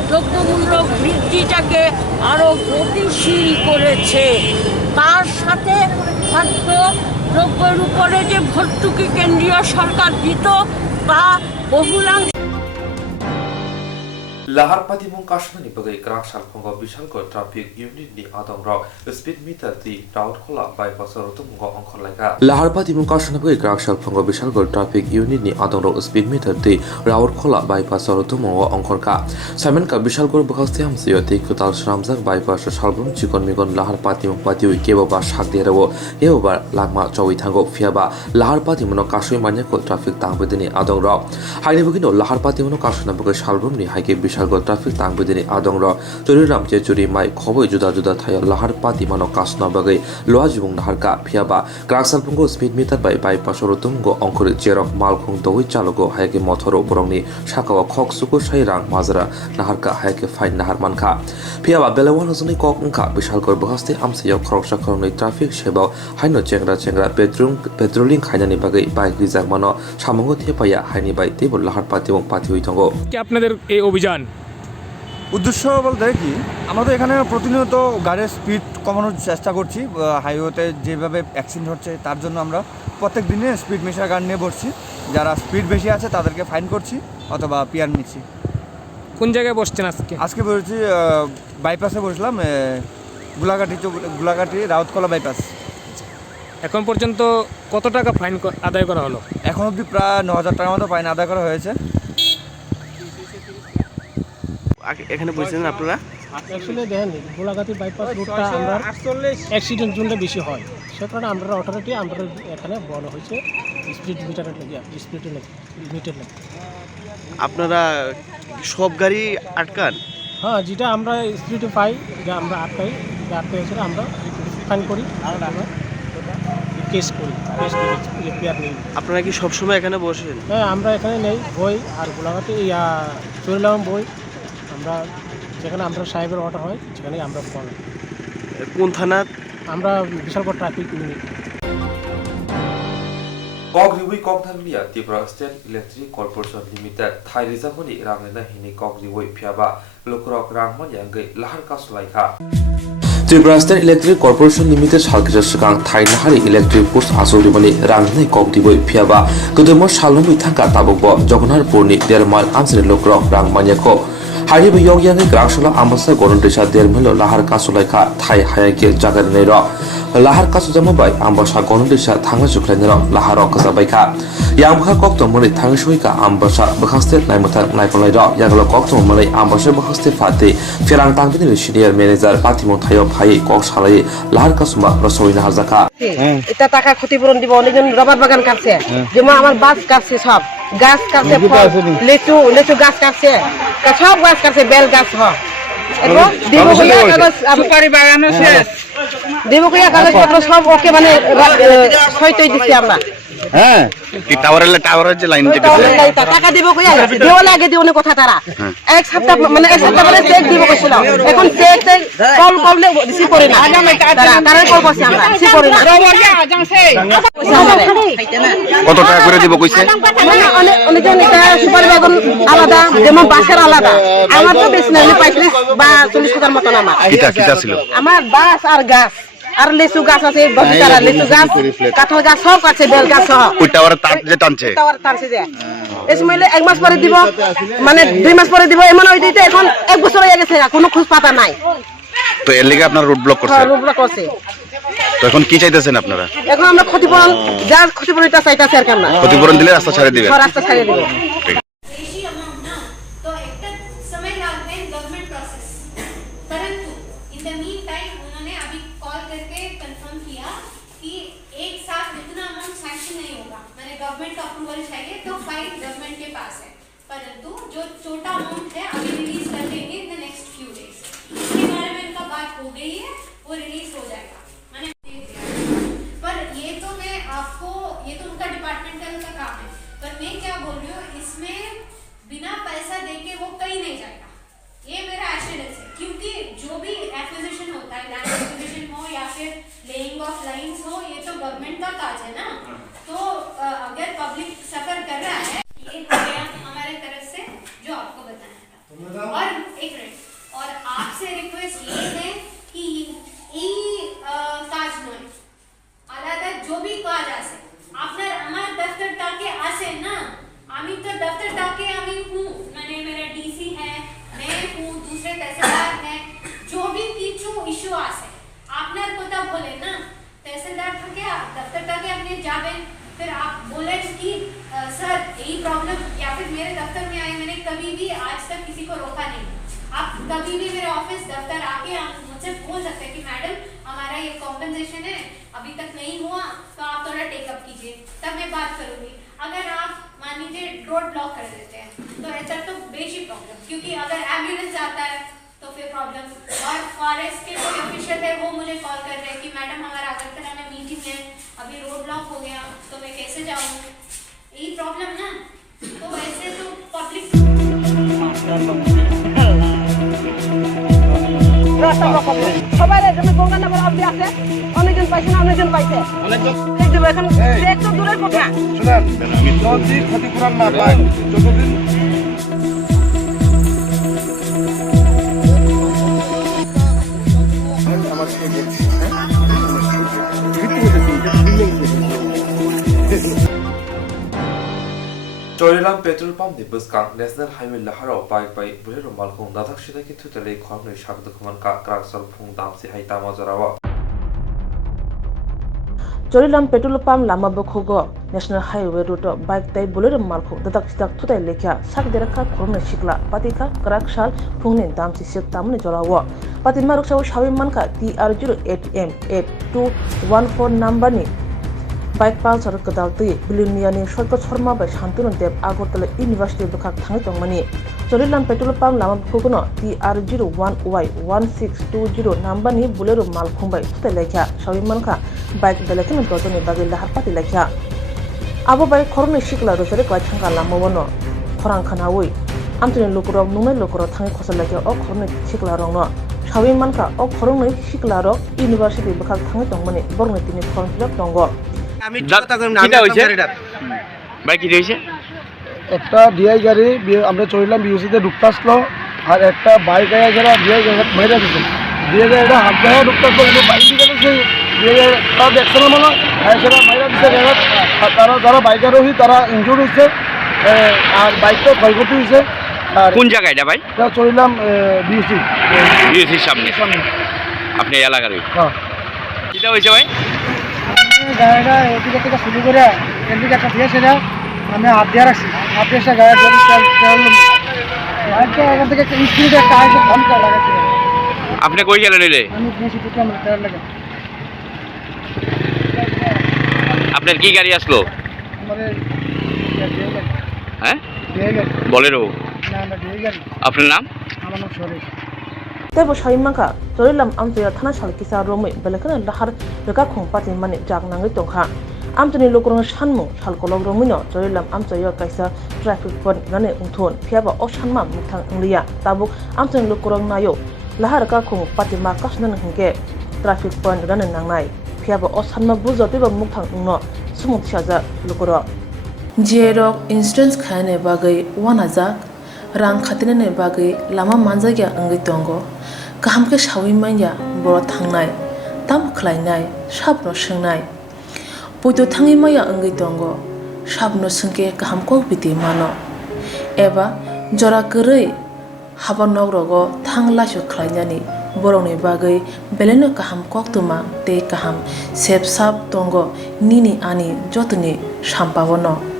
দ্রব্যমূল্য বৃদ্ধিটাকে আরও গতিশীল করেছে। তার সাথে খাদ্য দ্রব্যের উপরে যে ভর্তুকি কেন্দ্রীয় সরকার দিত তা বহুলাংশ Lahar Patimong Kashmani bagai Krak Shalphongo Bishalko traffic unit ni adong rok speed meter ti route khola bypass rotumgo ongkhor laika Lahar Patimong Kashmani bagai Krak Shalphongo Bishalko traffic unit ni adong rok speed meter ti route khola bypass rotumgo ongkhor ka Simon ka Bishalko bukhaste hamsiyo ti kutal shramjak bypass shalbrum chikon migon Lahar Patimong Patiwi keboba shakde rawo keboba langma chawi thango phiaba Lahar Patimong Kashmani manya ko traffic tangbedini adong rok haini bugino Lahar Patimong Kashmani bagai shalbrum ni haike traffic tangbedini adong ro choriram je chori mai khoboi juda juda thaya Lahar Pati mano kasna bagai loa jibung nahar ka phiaba kraksal pungo speed meter by bypass rotumgo ongkhori jerok malkhung doi chalogo haike mothoro borongni shakawa khok suku sairang mazara nahar ka haike fain nahar mankha phiaba belewan hojoni kok ongkha bishalkor bhaste amsiyo khoroksa khorongni traffic sebao haino chengra petrolling khainani bagai bike rijak mano samongo thepaya haini bai tebol Lahar Pati এবং পাতি হই থঙ্গো কি আপনাদের এই অভিযান উদ্দেশ্য বলতে কি আমরা তো এখানে প্রতিনিয়ত গাড়ির স্পিড কমানোর চেষ্টা করছি হাইওয়েতে যেভাবে অ্যাক্সিডেন্ট হচ্ছে তার জন্য আমরা প্রত্যেক দিনে স্পিড মেশার গাড়ি নিয়ে বসছি যারা স্পিড বেশি আছে তাদেরকে ফাইন করছি অথবা পিআর নিচ্ছি কোন জায়গায় বসছেন আজকে বসেছি বাইপাসে বসলাম গোলাঘাটি রাউতকলা বাইপাস এখন পর্যন্ত কত টাকা ফাইন আদায় করা হলো এখন অবধি প্রায় 9,000 টাকার মতো ফাইন আদায় করা হয়েছে এখানে বলছেন আপনারা অ্যাকচুয়ালি দেখেন গোলাঘাটি বাইপাস রুটটা আমরা অ্যাক্সিডেন্ট জোনটা বেশি হয় সে কারণে আমরা অথরিটি আমরা এখানে বলা হয়েছে স্পিড মিটারের লাগে স্পিডের লিমিটের লাগে আপনারা সব গাড়ি আটকান হ্যাঁ যেটা আমরা স্পিডে পাই যে আমরা আটকাই হয়েছিল আমরা ফাইন করি কেস করি রিপেয়ার নেই আপনারা কি সবসময় এখানে বসেন হ্যাঁ আমরা এখানে নেই বই আর গোলাঘাটি চলিলাম বই আমরা যেখানে আমরা সাহেবের অর্ডার হয় সেখানে আমরা পড়ি কোন থানা আমরা Bishalgarh traffic unit Kokriwi Koktwma Tripura State Electric Corporation Limited Thai Rizamoni Ramena Hini Kokriwi Phiaba Lukrok Rangman Yangai Lahar Kasulaika Tripura State Electric Corporation Limited Salkisa Swrang Thai Nahari Electric Post Asolimani Rangnai Kokdiwoi Phiaba Koktwma Shalumi Thangka Tabokbo Jogonnatpurni Dermal Amsini Lukrok Rangmanyako Hariba Yogyani Grakshala Ambasa Gorondesha Dermelo Lahar Kasulaika Thai Hayake Jagarinero Lahar Kasujama by Ambasa Gorondesha Thanga Juklanero Lahar Kasabaika Yambha Koktwma Thangshuika Ambasa Bakhaste Naimota Naikolaido Yagalo Koktwma Ambasa Bakhaste Fate Firang Tangbini Senior Manager Patimong Thayo Phai Koksalai Lahar Kasuma Rasoina Hazaka এটা টাকা ক্ষতিপূরণ দিব অনেকজন rubber বাগান কাটছে যেমন আমার বাস কাটছে সব গাছ কাটছে লেচু গাছ কাটছে সব গাছ কাটছে বেল গাছ এবং দেবকইয়া কাগজ সুপারি বাগানও শেষ দেবকইয়া কাগজপত্র সব ওকে মানে সইতই দিচ্ছি আমরা হ্যাঁ কি টাওয়ারের যে লাইন যেটা টাকা দিব কইয়া দেওয়া লাগে দিও না কথা তারা এক সপ্তাহ পরে চেক দিব কইছিল এখন চেক কল করলে রিসিভ করে না তারা কল করছে আমরা রিসিভ করে না কত টাকা করে দিব কইছে মানে অনেকজন এটা সুপার বাগান আলাদা যেমন বাসের আলাদা আমার তো বেশি না 35 বা 40,000 মত না কিটা ছিল আমার বাস আর গাছ আর লেচু গাছ আছে বগিচারা লেচু গাছ কাঁঠাল গাছ সব আছে বেল গাছ সহ ওই টাওয়ারে তার যে টানছে যে এই সময় 1 মাস পরে দিব মানে 2 মাস পরে দিব এমন হই দিতে এখন 1 বছর হয়ে গেছে কোনো খোঁজ পাতা নাই তো এর লাগি আপনারা রোড ব্লক করছেন রোড ব্লক করছে তো এখন কি চাইতেছেন আপনারা এখন আমরা ক্ষতিপূরণ যা ক্ষতিপূরণটা চাইতাছি আর কেমন ক্ষতিপূরণ দিলে রাস্তা ছেড়ে দিবেন রাস্তা ছেড়ে দিবেন गवर्नमेंट का अप्रूवल चाहिए तो फाइल गवर्नमेंट के पास है परंतु जो छोटा अमाउंट है अभी रिलीज कर देंगे in the next few days इसके बारे में इनका बात हो गई है वो रिलीज हो जाएगा मैंने पर ये तो मैं आपको ये तो उनका डिपार्टमेंटल का काम है पर मैं क्या बोल रही हूँ, इसमें बिना पैसा देके वो कहीं नहीं जाएगा, ये मेरा एश्योरेंस है। क्योंकि जो भी एक्विजिशन होता है, लैंड एक्विजिशन हो या फिर लेइंग ऑफ लाइंस हो, ये तो गवर्नमेंट का काज है ना। तो अगर पब्लिक सफर कर रहा है, ये हो गया हमारे तरफ से जो आपको बताना था। और एक मिनट, और आपसे रिक्वेस्ट ये है कि কাজ নয়, আলাদা জবি কাজ আছে আপনার আমার দফতরটাকে আসে না। আমি তো দফতরটাকে আমি हूं, मैंने मेरा डीसी है, मैं हूं, दूसरे तहसीलदार है, जो भी কিছু ইস্যু আছে আপনার কথা বলে না, तहसीलदार থেকে দফতরটাকে আপনি যাবেন, फिर आप बोले कि सर यही प्रॉब्लम, या फिर मेरे दफ्तर में आए, मैंने कभी भी आज तक किसी को रोका नहीं। आप कभी भी मेरे ऑफिस दफ्तर आके आप मुझसे बोल सकते हैं कि मैडम हमारा ये कॉम्पेंसेशन है अभी तक नहीं हुआ, तो आप थोड़ा टेकअप कीजिए, तब मैं बात करूंगी। अगर आप मान लीजिए रोड ब्लॉक कर देते हैं तो ऐसा तो बेसिक प्रॉब्लम, क्योंकि अगर एम्बुलेंस आता है तो फिर प्रॉब्लम। और फॉरेस्ट के कोई ऑफिशियल है वो मुझे कॉल कर रहे हैं कि मैडम हमारा अगरतला में मीटिंग है, अभी रोड ब्लॉक हो गया तो मैं कैसे जाऊँ, यही प्रॉब्लम ना। तो ऐसे तो पब्लिक সবাই এখানে গঙ্গানগর অবধি আছে, অনেকজন পাইছে না, অনেকজন পাইছে, এখন একটু দূরের কথা। যদি ক্ষতিপূরণ না পায়, যতদিন Chorilam petrol pump ni buskang national highway laharo bike by bulero malkong dadak shida ki tutale khorne shak dokuman ka krak sal phung dam si hai tama jarawa Chorilam petrol pump lama bokhogo national highway route bike tai bulero malkong dadak sidak tutai lekya sak deraka khorne shikla patika krak sal phungne dam si sek tamne jarawa pati maruk saw shawi manka TR08M 8214 number ni Bike pal sarat kadalti Bilinia ni shortcut forma by Shantunu Deb Agortala University Bakak Tangi Tongmani. Chorilam petrol pump lama Pukuno TR01Y1620 number ni Bulero Malkung by Tuteleka, Shawimanka, bike Delakin Dotoni Bagilla Hapati Leka. Abo by Korne Shikla Rosary Tanga Lamono, Koran Kanawi, Anthony Lukuro, Nume Lukuro, Tangi Kosaleka, or Korne Shikla Rono. Shawimanka, or Korone Shiklaro, University Bakak Tangi Tongmani, Bornetini Cornflap Tongo. একটা DI গাড়ি আমরা চড়লাম বিউসিতে ঢুকতে আসলো, আর একটা bike আয়া যারা DI বাইরে আসছে, ডিআই গাড়িটা হাত দেওয়া ঢুকতে আসলো, কিন্তু বাইক দিকে ডিআই তারা দেখছে না মনে হয়, সেটা মাইরা দিচ্ছে গাড়ি। তারা যারা বাইক আরোহী তারা ইনজুর হয়েছে, আর বাইকটা ক্ষয়ক্ষতি হয়েছে। আর কোন জায়গায় এটা ভাই? এটা চড়লাম বিউসির সামনে আপনি এলাকার? হ্যাঁ। কিটা হয়েছে ভাই? গাড়িটা এদিকে থেকে শুরু করে এদিকে একটা দিয়ে সেটা আমি হাত দিয়ে রাখছি, হাত দিয়ে গাড়ি বাইকটা এখান থেকে স্পিডে একটা আইসে ঘন্টা লাগাচ্ছি। আপনি কই গেলেন এলে? আমি বেশি টুকু আমার টায়ার লাগে। আপনার কি গাড়ি আসলো? আমাদের হ্যাঁ বলেরো। আপনার নাম? আমার নাম Suresh. Tebo Shaimaka, Chorilam Amtoya Thana Shalkisa Romi, Belekana Lahar, Reka Kong Pati Mani Jak Nangi Tongha. Amtoni Lokurong Shanmo, Shalkolog Romino, Chorilam Amtoya Kaisa, Traffic Point Rane Unton, Piaba Oshanma, Mutang Lia, Tabuk, Amtoni Lokurong Nayo, Laharaka Kong Pati Makasnan Hinge, Traffic Point Rane Nangai, Piaba Oshanma Buzo, Piba Mutang Uno, Sumut Shaza, Lukuro. Jerok instance Kane Bagay, Wanazak, Rang Katinene Bagay, Lama Manzaga Angi Tongo. Kahamke Shawimanya, Boro Tangnai, Tam Klainai, Shabno Shangnai. Puto Tangimaya Angitongo, Shabno Sunke Kahamko Biti Mano. Eva, Jora Guri, Habanogrogo, Tang Lasho Klainani, Boroni Bagay, Beleno Kaham Koktwma, Te Kaham, Sep Sab Tongo, Nini Ani, Jotuni, Shampavono.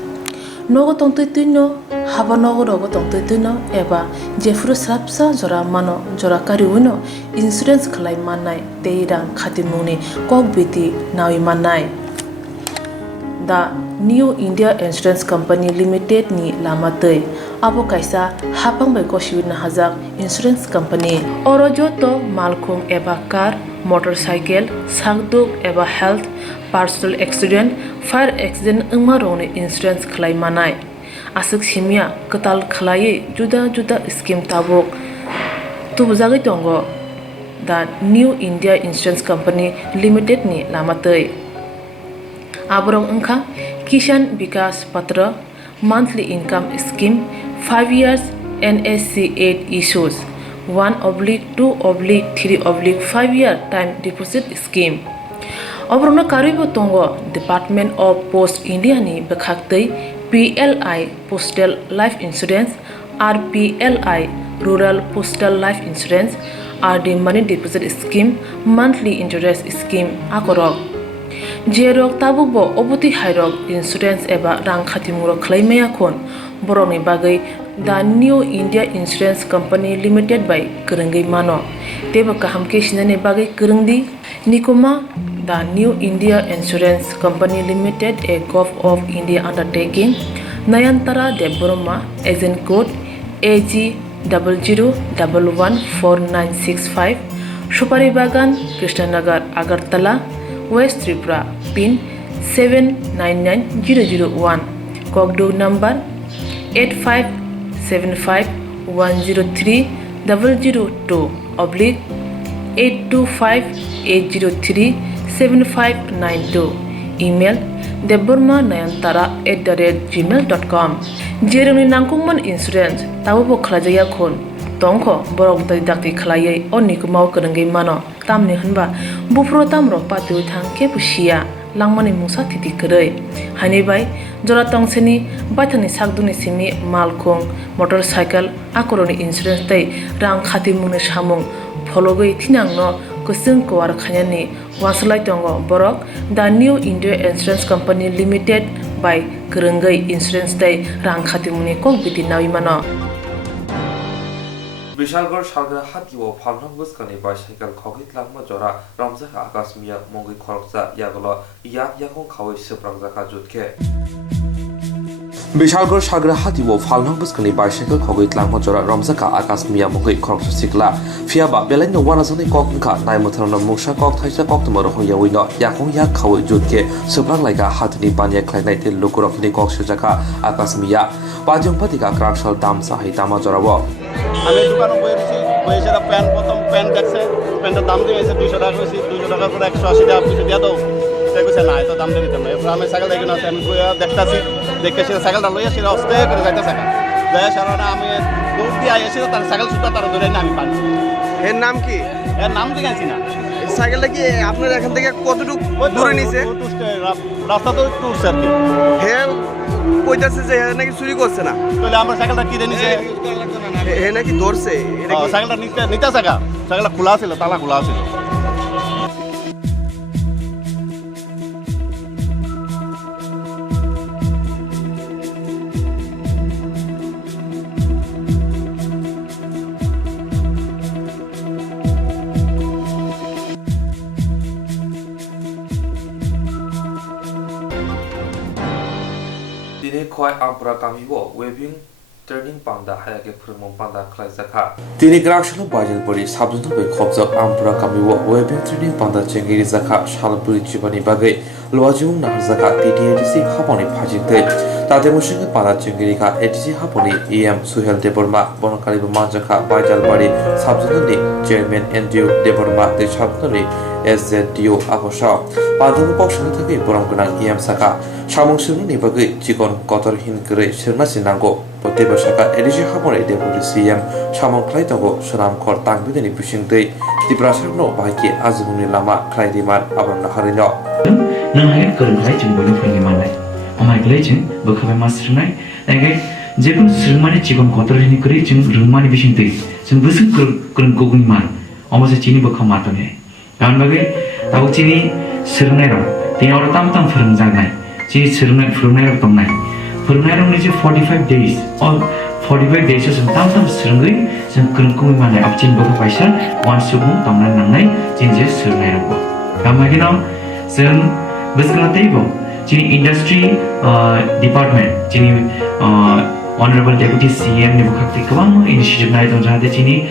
Nogo Tontuino, Habanogo Tontuino, Eva, Jeffru Sapsa, Jora Mano, Jora Kariwino, Insurance Klaimanai, Teiran Katimuni, Kokbiti, Nawimanai. The New India Insurance Company Limited ni Lamatei, Abo Kaisa, Hapang by Koshiwin Hazak Insurance Company, Orojoto, Malkung Eba Car, Motorcycle, Sangduk Eba Health, पार्सनेल accident fire accident अंगमारोंनि insurance खालायमानाय आसक सिमिया कताल खालायै जुदा जुदा scheme ताबक तुबजागै दंग दा new India insurance company limited नि लामातै आबरं अंखा किसान विकास पत्र monthly income scheme 5 years NSC 8 issues 1/2/3/5 year time deposit scheme Obrona karibo tongo Department of Post India ni bekhaktei PLI Postal Life Insurance RPLI Rural Postal Life Insurance RD Money Deposit Scheme Monthly Interest Scheme akorok Jerok tabubo obuti hairok insurance eba rang khatimurok khlaimaya khon boroni bagai the New India Insurance Company Limited by Kerengai Mano teba kahamke sinane bagai kerengdi nikoma the New India Insurance Company Limited a Gulf of India undertaking Nayantara Deborma agent code AG 00114965 Shupari Bagan Krishnanagar Agartala West Tripura pin 799001 Kokdo number 8575102825-825-803-7592 email debormanayantara@gmail.com jeroni nangkungman insurance tabubo khlajaya khon tongkho borok dai dakti khlaiयै onikmaw kerengai mano tamni hanba bufro tamro patu thangke pusia langmani mungsa thiti korei hani bai jora tongseni bathani sakduni simi malkhong motorcycle akoroni insurance tai rang khati mungni samung phologoi thinangno kusung kwar khanyani waslai tongo borok the New India Insurance Company Limited by kerengai insurance tai rang khati mungni kok biti nawi mano Bishalgarh Sagra হাতি ও ফালনং বুসকানি bicycle খগিত লাংমা জরা রমজাকা আকাশমিয়া মঙ্গি খরকজা ইয়াগল ইয়াক ইয়াকং খাওয়াই সেপ্রাংজাকা জুতকে বিশালগড় সাগরা হাতি ও ফালনং বুসকানি bicycle খগিত লাংমা জরা রমজাকা আকাশমিয়া মঙ্গি খরকজা সিকলা ফিয়াবা বেলাইনো ওয়ানাজানি ককনখা নাইমথরনা মুসা cock থাইসা কক্তমা রহয়াউইনো ইয়াকং ইয়াক খাওয়াই জুতকে সেপ্রাংলাইগা হাতিনি পানিয়া খ্লাইনাইতে লুকুরকনি ককসেজাকা আকাশমিয়া পাজংপাতিকা ক্রাকশাল দামসা হাইতামা জরাবো আমি দোকানে বসে প্যান্ট প্রথম প্যান্ট দেখছে প্যান্টের দাম দিয়েছে 200 টাকা কইছি 200 টাকার পরে 180 টাকা পিছু দিয়া দাও সে কইছে না এত দাম দিতে না এরপর আমি সাইকেল দেখে না আমি দেখতাছি দেখে সে সাইকেলটা লইয়া সে অস্তে করে যাইতেছে যায় সারানা আমি দৌড় দিয়ে এসে তার সাইকেল সুতা তার ধরে না আমি পাচ্ছি এর নাম কি এর নাম দেখাইছি না সাইকেলটা কি আপনার এখান থেকে কতটুকু দূরে নিছে রাস্তা তো টুর স্যার কি হে কইতাছে যে নাকি চুরি করছে না তাহলে আমার সাইকেলটা কিনে নিছে হে নাকি ধরছে এটা কি সাইকেলটা নিতে সাকা সাইকেলটা খোলা ছিল তালা খোলা ছিল Dini khoi ampra kamibo webbing turning panda hayake phurmong panda khlaizakha Dini grakshalo bajalpuri sabjunto bai khobjak ampra kamibo webbing turning panda chengiri zakha shalpuri chibani bagai loajung nahzaka TTADC haponi phajikte tade mushinge panda chengiri ka ADC haponi EM Suhel Deborma bonokari manjaka bajalpuri sabjunto ni chairman NDU Deborma de sabjunto SZDO Akosha Padam Pokshan থেকে বরংগনাং EM সাকা সামংসুনি নিবাগৈ চিকন কতরহীন করে সেরনাসি নাঙ্গো প্রত্যেক শাখা ADG হামরে deputy CM সামংখ্লাই তগো সরাম খর তাংবিদানি বিসিংदै ত্রিপুরাসারনো বাহাইকি আজমুনি Lama খ্লাইদিমান আবরনা হারিন nang hai kerengklai jeng bolu fengi manai amai klai jeng bokhabai masrnai ngai jekun srmani chikon kotorhini kri jeng rungmani bisingtei jeng busung kereng koguni man amase chini bokham matone kan bagai tabuk chini srnai ro tei ora tam phurungjak chini srnai ro tongnai phurungnai ro ni 45 days or 45 days jeng tam srngai jeng kereng koguni manai apchin bokhabai sa wan subu tongnai nangnai jeng je srnai ro kamagi no jeng Basically, chini industry department, chini Honorable Deputy CM ni bukhakti kabang initiative nai dong jahate chini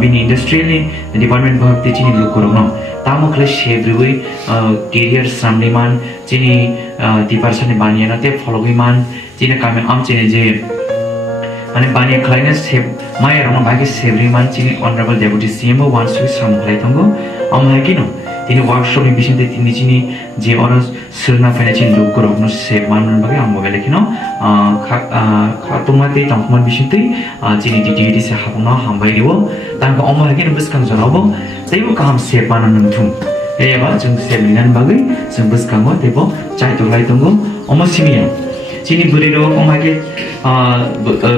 bini industrial ni department bukhakti chini lukurong no tamo kle shebrui career samliman chini diparsa ni baniana te following man chini kame am chini je ane bani khlaina save mai rong bagi sevri man chini Honorable Deputy CM wants to sam khlai tongo am hakino tini workshop ni bisinte tini chini je oros sirna faina chini lukurong no save man bagi am mobile kino Koktwma te tangman bisinte chini DDD se habna hambai riwo tangka am hakino biskang janabo teibo kaham save man nang thum eba jung save linan bagi jung biskang go teibo chai to lai tongo am simiya chini buriro omage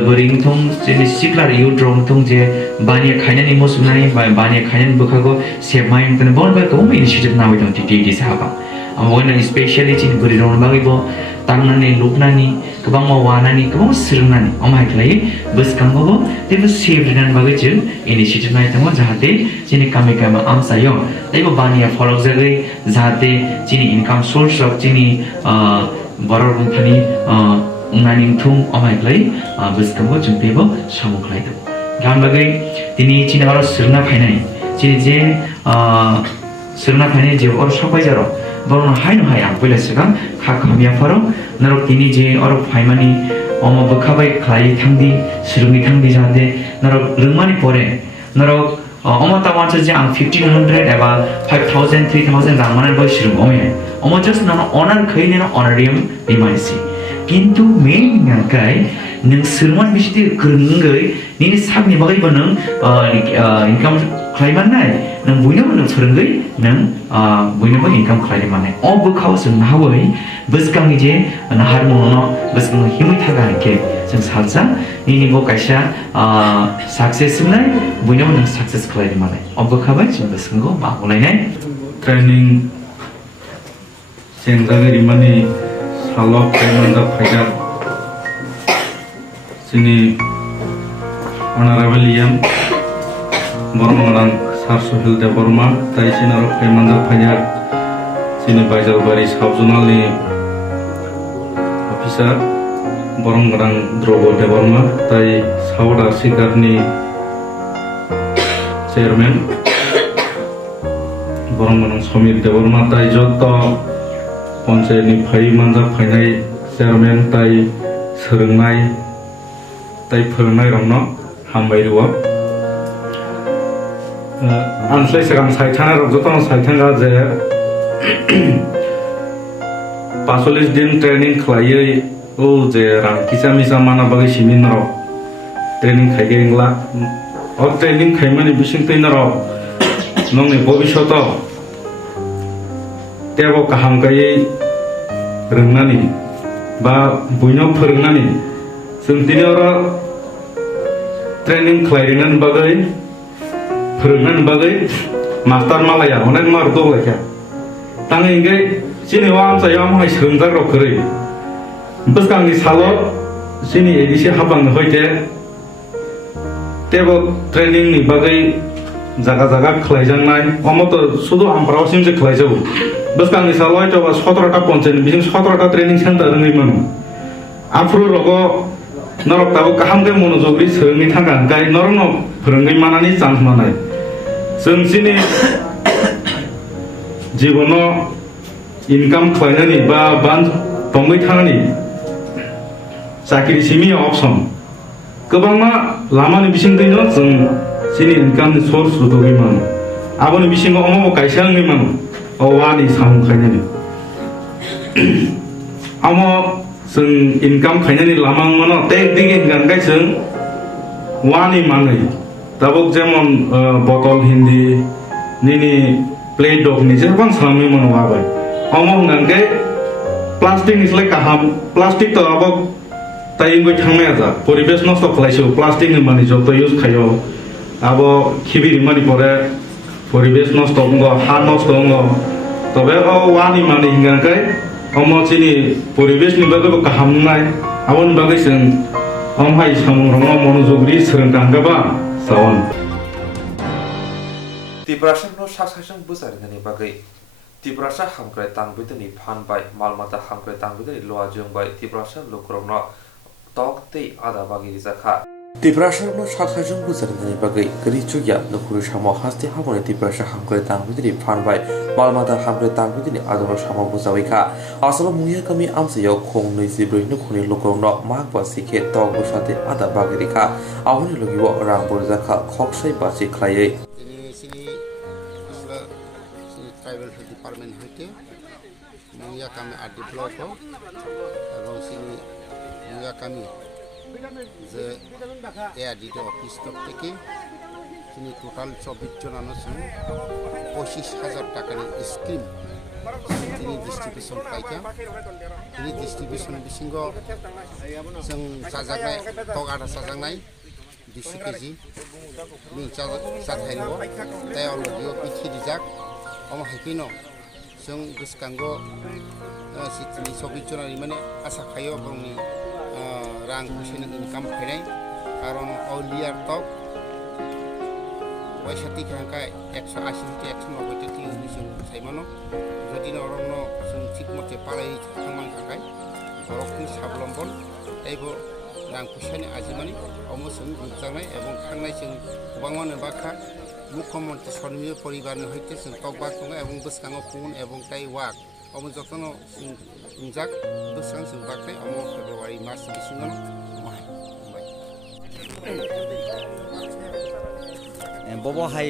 buring thong chini siklar yu drong thong je bania khainan imo sunai bania khainan bukhago semai tan bon ba ko initiative na widon TTD sahaba amona especially chini buriro bagi bo tangnani lupnani kabang ma wanani kabang sirnani omai klai bus kango bo tebo sevrinan bagi chil initiative nai tamo jahate chini kame kama amsayo tebo bania follow jage jahate chini income source of chini boror thani unganing thung omai klai biskambo jungpebo samung klai do gam bagai tini chini aro sirna phainai chini je sirna phainai je or sabai jaro borno haino hai ang pele sigang kha khamia faro narok tini je aro phaimani omo bukhabai klai thangdi sirungi thangdi jate narok rungmani pore narok omo ta wancha je ang 1500 eba 5000 3000 rangmana boy sirung omai omo just na honor khaine na honorarium dimaisi কিন্তু main ngakai nang sirman bisite krungai nini sabni bagai banang income klaiman nai nang buina banang phurungai nang buina ba income klaiman nai o bukhau sung hawai biskang je na harmono biskang himui thaga ke sung salsa nini bo kaisa success nai buina banang success klaiman nai o bukhabai sung biskang go ba ulai nai training senggagari mani halok pemanda fajar sini honorable yam borong sar sohil de borma tai sini rok pemanda fajar sini bajar bari sabjunal ni officer borong drobo de borma tai sauda sikar ni chairman borong somir de borma tai joto Ponsai ni phai manja phainai chairman tai srungnai tai phurungnai rongno hambai ruwa anslai segang saithana rok jotono saithanga je 45 din training khlaiei o je rang kisa misa mana bagi simin ro training khaigengla o training khaimani bisingtei naro nongni bobishoto tebo kaham kai rengnani ba buino phurungnani sungtini ora training khlairingan bagai phurungan bagai master malaya onek mar do lekha tang inge sini wam sayam hai sungjar ro kre biskang ni salo sini edisi habang hoite tebo training ni bagai jaga jaga khlaijangnai omoto sudu amprao simje khlaijabu biskang ni saloi to 17ta ponchen bising 17ta training center ngi manu afro logo norok tabu kaham ge monojogri srungni thanga gai norno phurungai manani chance manai sini jibono income khlainani ba ban tongoi thangani chakri simi option gobangma lamani bising dino jeng sini income source dogoi manu aboni bisingo omo kaisa ngi manu wani samung khainani amo sung income khainani lamang mano tek dige gangai sung wani manai tabuk jemon botol hindi nini plate dog ni jebang salami mano wabai amo gangai plastic ni selai kaham plastic to abok taingoi thangmai aja poribesh nosto khlaisu plastic ni mani joto use khayo abo khibiri mani pore poribesh nosto ngo ha nosto ngo tobe o wani mani hingakai omo chini poribesh ni bagai kaham nai abon bagai sung omhai samung rongo monojogri srengtangaba sawan Tibrasa no saksasang busari nani bagai Tibrasa hamkrai tangbitani phan bai malmata hamkrai tangbitani loa jung bai Tibrasa lokrong no tok tei ada bagi rizakha Tiprasharno shakhajung buzarnani bagai gerichugya nukuru shamo hasti habone tiprasha hamkre tangbidini phanbai malmada hamkre tangbidini adoro shamo buzawika asalo muya kami amsayo khong neisibroi nukhuni lokorno magba sikhe tok busate ada bagi rikha ahuni logibo rang burzakha khoksai bachi khlaye tribal department হইতে মুয়া কামি আর develop এবং সিনি মুয়া কামি যে ARDD office থেকে তিনি total 24 জনানো 25,000 টাকার scheme তিনি distribution পাইকা তিনি ডিস্ট্রিবিউশন বিসিঙ্গ जों जाजानाय तग आदा जाजानाय 200 केजि नि जाथायनो ताय अलरेडि पिथि रिजाक अमा हाइपिनो जों गोसकांगो सिटिनि 24 जनानि माने आसा खायो गावनि रां फैसानि इनकाम फैनाय कारण अलियार तक वैसाति खांका 180 থেকে 190 টি जों साइमानो যদি नरन जों ठीक मते पालाय थांमान थाखाय बरकनि साबलम्बन एबो रां फैसानि आजिमानि अमोसों गुजानाय एवं खांनाय जों गोबांआनो बाखा मुख्यमंत्री सन्मीय परिवारनि हইতে जों तकबा दङ एवं बसकाङो फुन एवं ताइ वाक अमो जतनो जोंजाक बसकां जों बाखनाय अमो फेब्रुवारि मार्च बिसिङो बबो हाय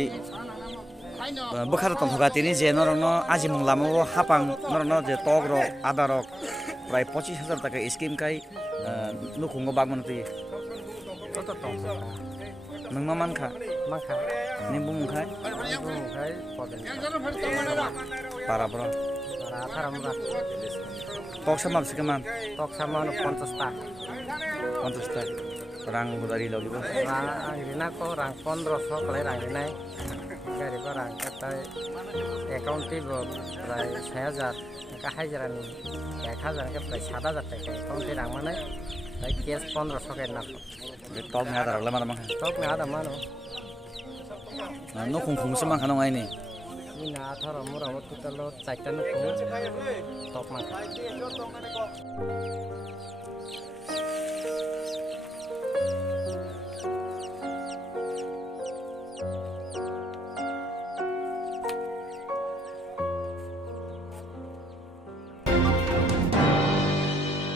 बखार तंथगा तिनि जे नरनो आजि मुंलामो हापां नरनो जे तगरो आदारो प्राय 25,000 টাকা स्कीम काई नुखुंगो बागमनति कत त नोंमा मानखा माखा निबु मुखाय para bro para আমরা tok sama sikeman tok sama 50 ta 50 ta rang budari logibo rang rina ko rang 1500 kali rang rinai gari barang kata account ti prai 6000 ka hajarani 1000 ke prai 7000 টাকা account ti rang mane tai cash 1500 ke na tok me ada ragla mana mang tok me ada mano no khung semang kanong ai ni ini athar amura waktu talo caitanu top mak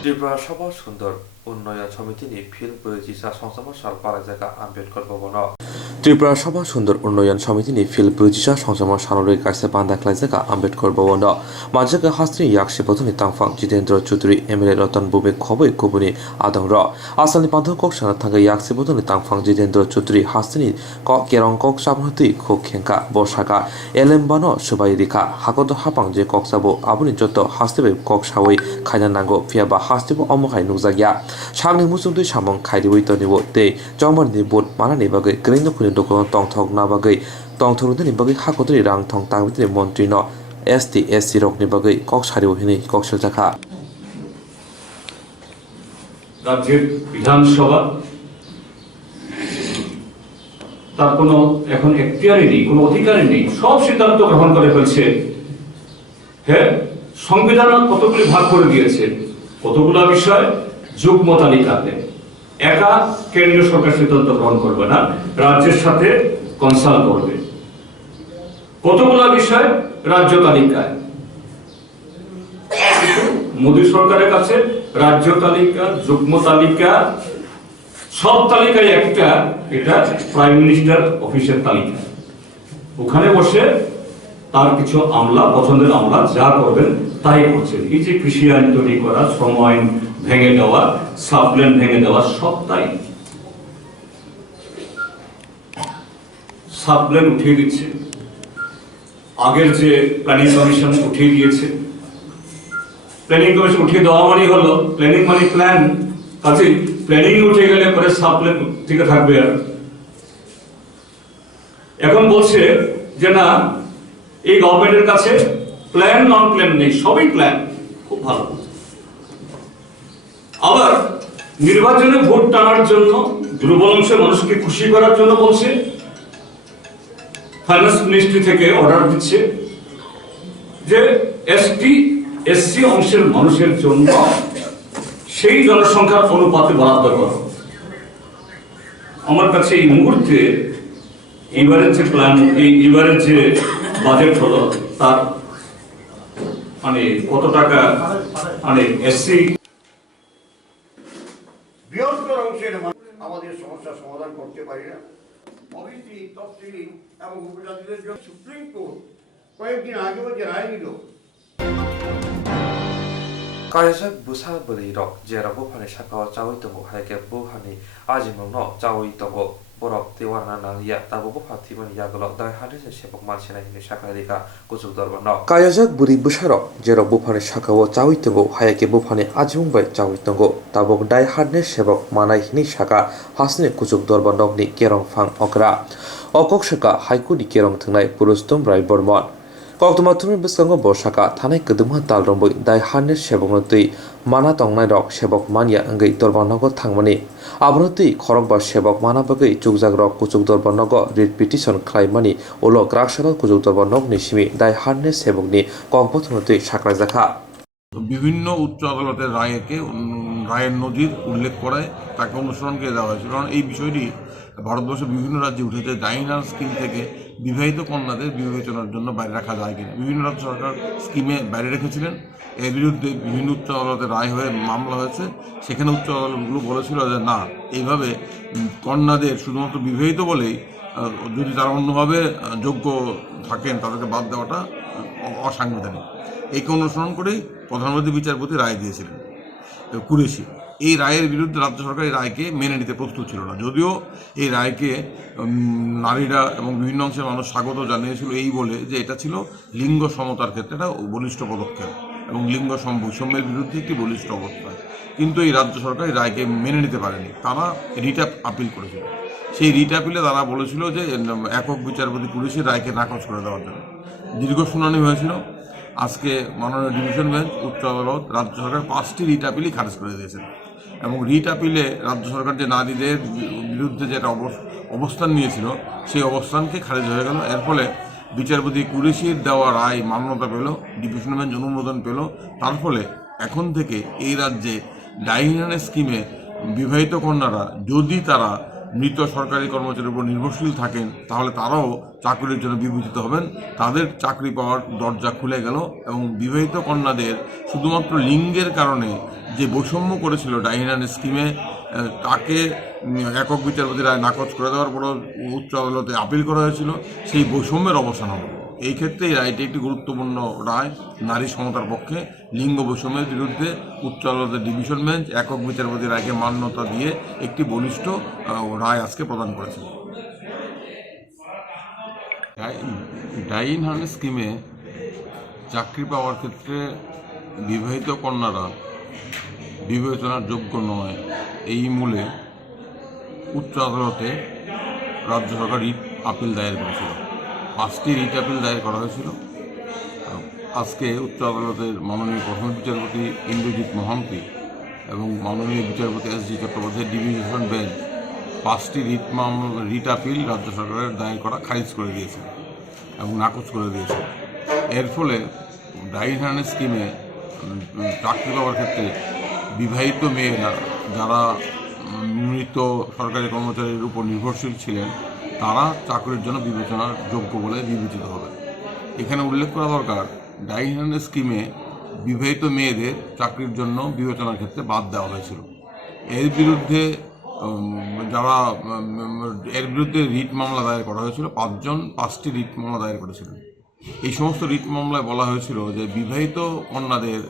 Tripura সভা সুন্দর উন্নয়ন সমিতিনি field প্রয়োজিসা সংসদ সাল পারা জায়গা আম্বেদকর ভবন ত্রিপুরা সভা সুন্দর উন্নয়ন সমিতিনি ফিল্ড প্রয়োজিসা সংসদ সানরে কাছে বান্দাখলাই জায়গা আম্বেদকর ভবন মাঝাগা হাস্ত্রি ইয়াকসে বতনি তাংফাং জিতেন্দ্র চৌধুরী এমএলএ রতন বুবে খবই কুবুনি আদংর আসালনি পান্ধ কক সানা থাকা ইয়াকসে বতনি তাংফাং জিতেন্দ্র চৌধুরী হাস্ত্রি ক কেরং কক সাবনতি খোক খেঙ্কা বর্ষাকা এলেমবানো সবাই রেখা হাকদ হাপাং যে কক সাবো আবুনি যত হাস্তেবে কক সাওই খাইনা নাঙ্গো ফিয়াবা হাস্তেবো অমখাই নুকজাগিয়া সাংনি মুসুমদুই সামং খাইদিবই তনিবো তে জংমারনি বোট মানানি বাগৈ গ্রেইনো খুনি দোকান টংথক না বাগৈ টংথরুদनि बागै हाखदनि रां थं तांबिनि मन्त्री न एसटी एससी रकनि बागै কক सारिও हिनि कक्सल जाखा রাজ্যের বিধানসভা তার কোনো এখন এখতিয়ারই নেই কোনো অধিকারই নেই সব সিদ্ধান্ত গ্রহণ করে ফেলছে হ্যাঁ সংবিধান কতগুলি ভাগ করে দিয়েছে কতগুলো বিষয় যুগ্ম তালিকাতে একা কেন্দ্রীয় সরকার সিদ্ধান্ত গ্রহণ করবে না রাজ্যের সাথে কনসাল্ট করবে কতগুলো বিষয় রাজ্য তালিকায় মোদী সরকারের কাছে রাজ্য তালিকা যুগ্ম তালিকা সব তালিকায় একটা এটা প্রাইম মিনিস্টার অফিসের তালিকা ওখানে বসে তার কিছু আমলা পছন্দের আমলা যা করবেন তাই করছেন এই যে কৃষি আইন তৈরি করা শ্রম আইন ভেঙে দেওয়া সাবপ্লেন ভেঙে দেওয়া সব তাই সাবপ্লেন উঠিয়ে দিচ্ছে আগের যে প্ল্যানিং কমিশন উঠিয়ে দিয়েছে প্ল্যানিং কমিশন উঠিয়ে দেওয়া মানে হলো প্ল্যানিং মানে প্ল্যান কাজে প্ল্যানিং উঠে গেলে পরে সাবপ্লেন ঠিক থাকবে আর এখন বলছে যে না এই গভর্নমেন্টের কাছে প্ল্যান নন প্ল্যান নেই সবই প্ল্যান খুব ভালো আবার নির্বাচনে ভোট টানার জন্য দুর্বল অংশের মানুষকে খুশি করার জন্য বলছে ফাইন্যান্স মিনিস্ট্রি থেকে অর্ডার দিচ্ছে যে এসটি এসসি অংশের মানুষের জন্য সেই জনসংখ্যার অনুপাতে বরাদ্দ করো। আমার কাছে এই মুহূর্তে এবারের যে প্ল্যান, এবারের যে বাজেট হলো তার মানে কত টাকা মানে এসসি বৃহত্তর অংশের আমাদের সমস্যার সমাধান করতে পারি না। ওবিসি, তফসিলি এবং উপজাতিদের জন্য সুপ্রিম কোর্ট কয়েকদিন আগেও যে রায় নিল Kajak busa beli rok jera bufani shakawa cawi togo haike buhani ajimong no cawi togo borok tiwana nang ya tabu bufa timan yaglo dai hadise sepok mansina hini shakarika kusuk dorban no Kajak buri busarok jera bufani shakawa cawi togo haike bufani ajimong bai cawi togo tabok dai hadne sepok manai hini shaka hasne kusuk dorban nok ni kerong phang okra okok shaka haiku di kerong thngnai purustum rai bormon Koktwma tumi biskango borsaka thanai kedumha talromboi dai hanne sebokno tui mana tongnai rok sebok mania angei dorbannogo thangmani abro tui khorokba sebok mana bagui chukjak rok kuchuk dorbannogo writ petition khlaimani ulo kraksaro kuchuk dorbannog ni simi dai hanne sebokni kokbothno tui sakrajaka বিভিন্ন উচ্চ আদালতের রায়ের নজির উল্লেখ করায় তাকে অনুসরণ করে দেওয়া হয়েছে। কারণ এই বিষয়টি ভারতবর্ষের বিভিন্ন রাজ্যে উঠেছে, ডাইনার স্কিম থেকে বিবাহিত কন্যাদের বিবেচনার জন্য বাইরে রাখা যায় কিনা। বিভিন্ন রাজ্য সরকার স্কিমে বাইরে রেখেছিলেন, এর বিরুদ্ধে বিভিন্ন উচ্চ আদালতের রায় হয়ে মামলা হয়েছে। সেখানে উচ্চ আদালতগুলো বলেছিল যে না, এইভাবে কন্যাদের শুধুমাত্র বিবাহিত বলেই যদি তারা অন্যভাবে যোগ্য থাকেন তাদেরকে বাদ দেওয়াটা অসাংবিধানিক। একে অনুসরণ করেই প্রধানমন্ত্রী বিচারপতি রায় দিয়েছিলেন কুরেশি। এই রায়ের বিরুদ্ধে রাজ্য সরকার এই রায়কে মেনে নিতে প্রস্তুত ছিল না, যদিও এই রায়কে নারীরা এবং বিভিন্ন অংশের মানুষ স্বাগত জানিয়েছিল এই বলে যে এটা ছিল লিঙ্গ সমতার ক্ষেত্রে একটা বলিষ্ঠ পদক্ষেপ এবং লিঙ্গ বৈষম্যের বিরুদ্ধে একটি বলিষ্ঠ অবস্থান। কিন্তু এই রাজ্য সরকার এই রায়কে মেনে নিতে পারেনি, তারা রিট আপিল করেছিল। সেই রিট আপিলে তারা বলেছিল যে একক বিচারপতি কুরেশির রায়কে নাকচ করে দেওয়ার জন্য। দীর্ঘ শুনানি হয়েছিল। আজকে মাননীয় ডিভিশন বেঞ্চ, উচ্চ আদালত, রাজ্য সরকার 5টি রিট আপিলই খারিজ করে দিয়েছেন এবং রিট আপিলে রাজ্য সরকার যে নারীদের বিরুদ্ধে যে একটা অবস্থান নিয়েছিল সেই অবস্থানকে খারিজ হয়ে গেল। এর ফলে বিচারপতি কুরেশির দেওয়া রায় মান্যতা পেল, ডিভিশন বেঞ্চ অনুমোদন পেল। তার ফলে এখন থেকে এই রাজ্যে ডাইনার স্কিমে বিবাহিত কন্যারা যদি তারা মৃত সরকারি কর্মচারীর উপর নির্ভরশীল থাকেন তাহলে তারাও চাকরির জন্য বিবেচিত হবেন। তাদের চাকরি পাওয়ার দরজা খুলে গেল এবং বিবাহিত কন্যাদের শুধুমাত্র লিঙ্গের কারণে যে বৈষম্য করেছিল ডাইনার স্কিমে, তাকে একক বিচারপতি রায় নাকচ করে দেওয়ার পর উচ্চ আদালতে আপিল করা হয়েছিল, সেই বৈষম্যের অবসান হবে। এই ক্ষেত্রে এই রায়টি একটি গুরুত্বপূর্ণ রায় নারী সমতার পক্ষে। লিঙ্গ বৈষম্যের বিরুদ্ধে উচ্চ আদালতের ডিভিশন বেঞ্চ একক বিচারপতি রায়কে মান্যতা দিয়ে একটি বলিষ্ঠ রায় আজকে প্রদান করেছে। ডাইনার স্কিমে চাকরি পাওয়ার ক্ষেত্রে বিবাহিত কন্যারা বিবেচনার যোগ্য নয়, এই মূলে উচ্চ আদালতে রাজ্য সরকার রিট আপিল দায়ের করেছিল। 5টি রিট আপিল দায়ের করা হয়েছিল। আজকে উচ্চ আদালতের মাননীয় প্রধান বিচারপতি ইন্দ্রজিৎ মহান্তি এবং মাননীয় বিচারপতি এস.জি. চট্টোপাধ্যায়ের ডিভিশন বেঞ্চ 5টি রিট আপিল রাজ্য সরকারের দায়ের করা খারিজ করে দিয়েছে এবং নাকচ করে দিয়েছে। এর ফলে ডাইনার স্কিমে চাকরি পাওয়ার ক্ষেত্রে বিবাহিত মেয়েরা যারা মৃত সরকারি কর্মচারীর উপর নির্ভরশীল ছিলেন তারা চাকরির জন্য বিবেচনার যোগ্য বলে বিবেচিত হবে। এখানে উল্লেখ করা দরকার, ডাইনার স্কিমে বিবাহিত মেয়েদের চাকরির জন্য বিবেচনার ক্ষেত্রে বাদ দেওয়া হয়েছিল। এর বিরুদ্ধে রিট মামলা দায়ের করা হয়েছিল। 5টি রিট মামলা দায়ের করেছিলেন। এই সমস্ত রিট মামলায় বলা হয়েছিল যে বিবাহিত কন্যাদের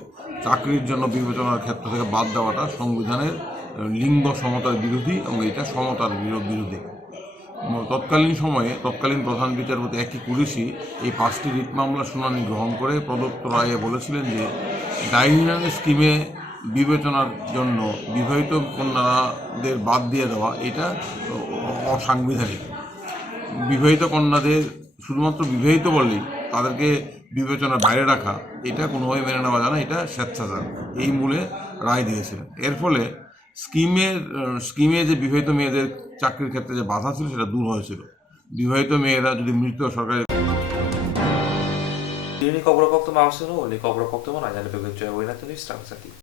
চাকরির জন্য বিবেচনার ক্ষেত্র থেকে বাদ দেওয়াটা সংবিধানের লিঙ্গ সমতার বিরোধী এবং এটা সমতার বিরোধী। তৎকালীন প্রধান বিচারপতি একই কুরেশি এই 5টি রিট মামলার শুনানি গ্রহণ করে প্রদত্ত রায়ে বলেছিলেন যে ডাইনার স্কিমে বিবেচনার জন্য বিবাহিত কন্যাদের বাদ দিয়ে দেওয়া এটা অসাংবিধানিক। বিবাহিত কন্যাদের শুধুমাত্র বিবাহিত বললেই তাদেরকে বিবেচনার বাইরে রাখা এটা কোনোভাবে মেনে নেওয়া যায় না, এটা স্বেচ্ছাচার, এই মূলে রায় দিয়েছিলেন। এর ফলে স্কিমে যে বিবাহিত মেয়েদের চাকরির ক্ষেত্রে যে বাধা ছিল সেটা দূর হয়েছিল। বিবাহিত মেয়েরা যদি মৃত সরকারি Ini Kokborok Koktwma Swrang, ini Kokborok Koktwma nanya lebih ke Jawa, ini tuh Swrang Chati.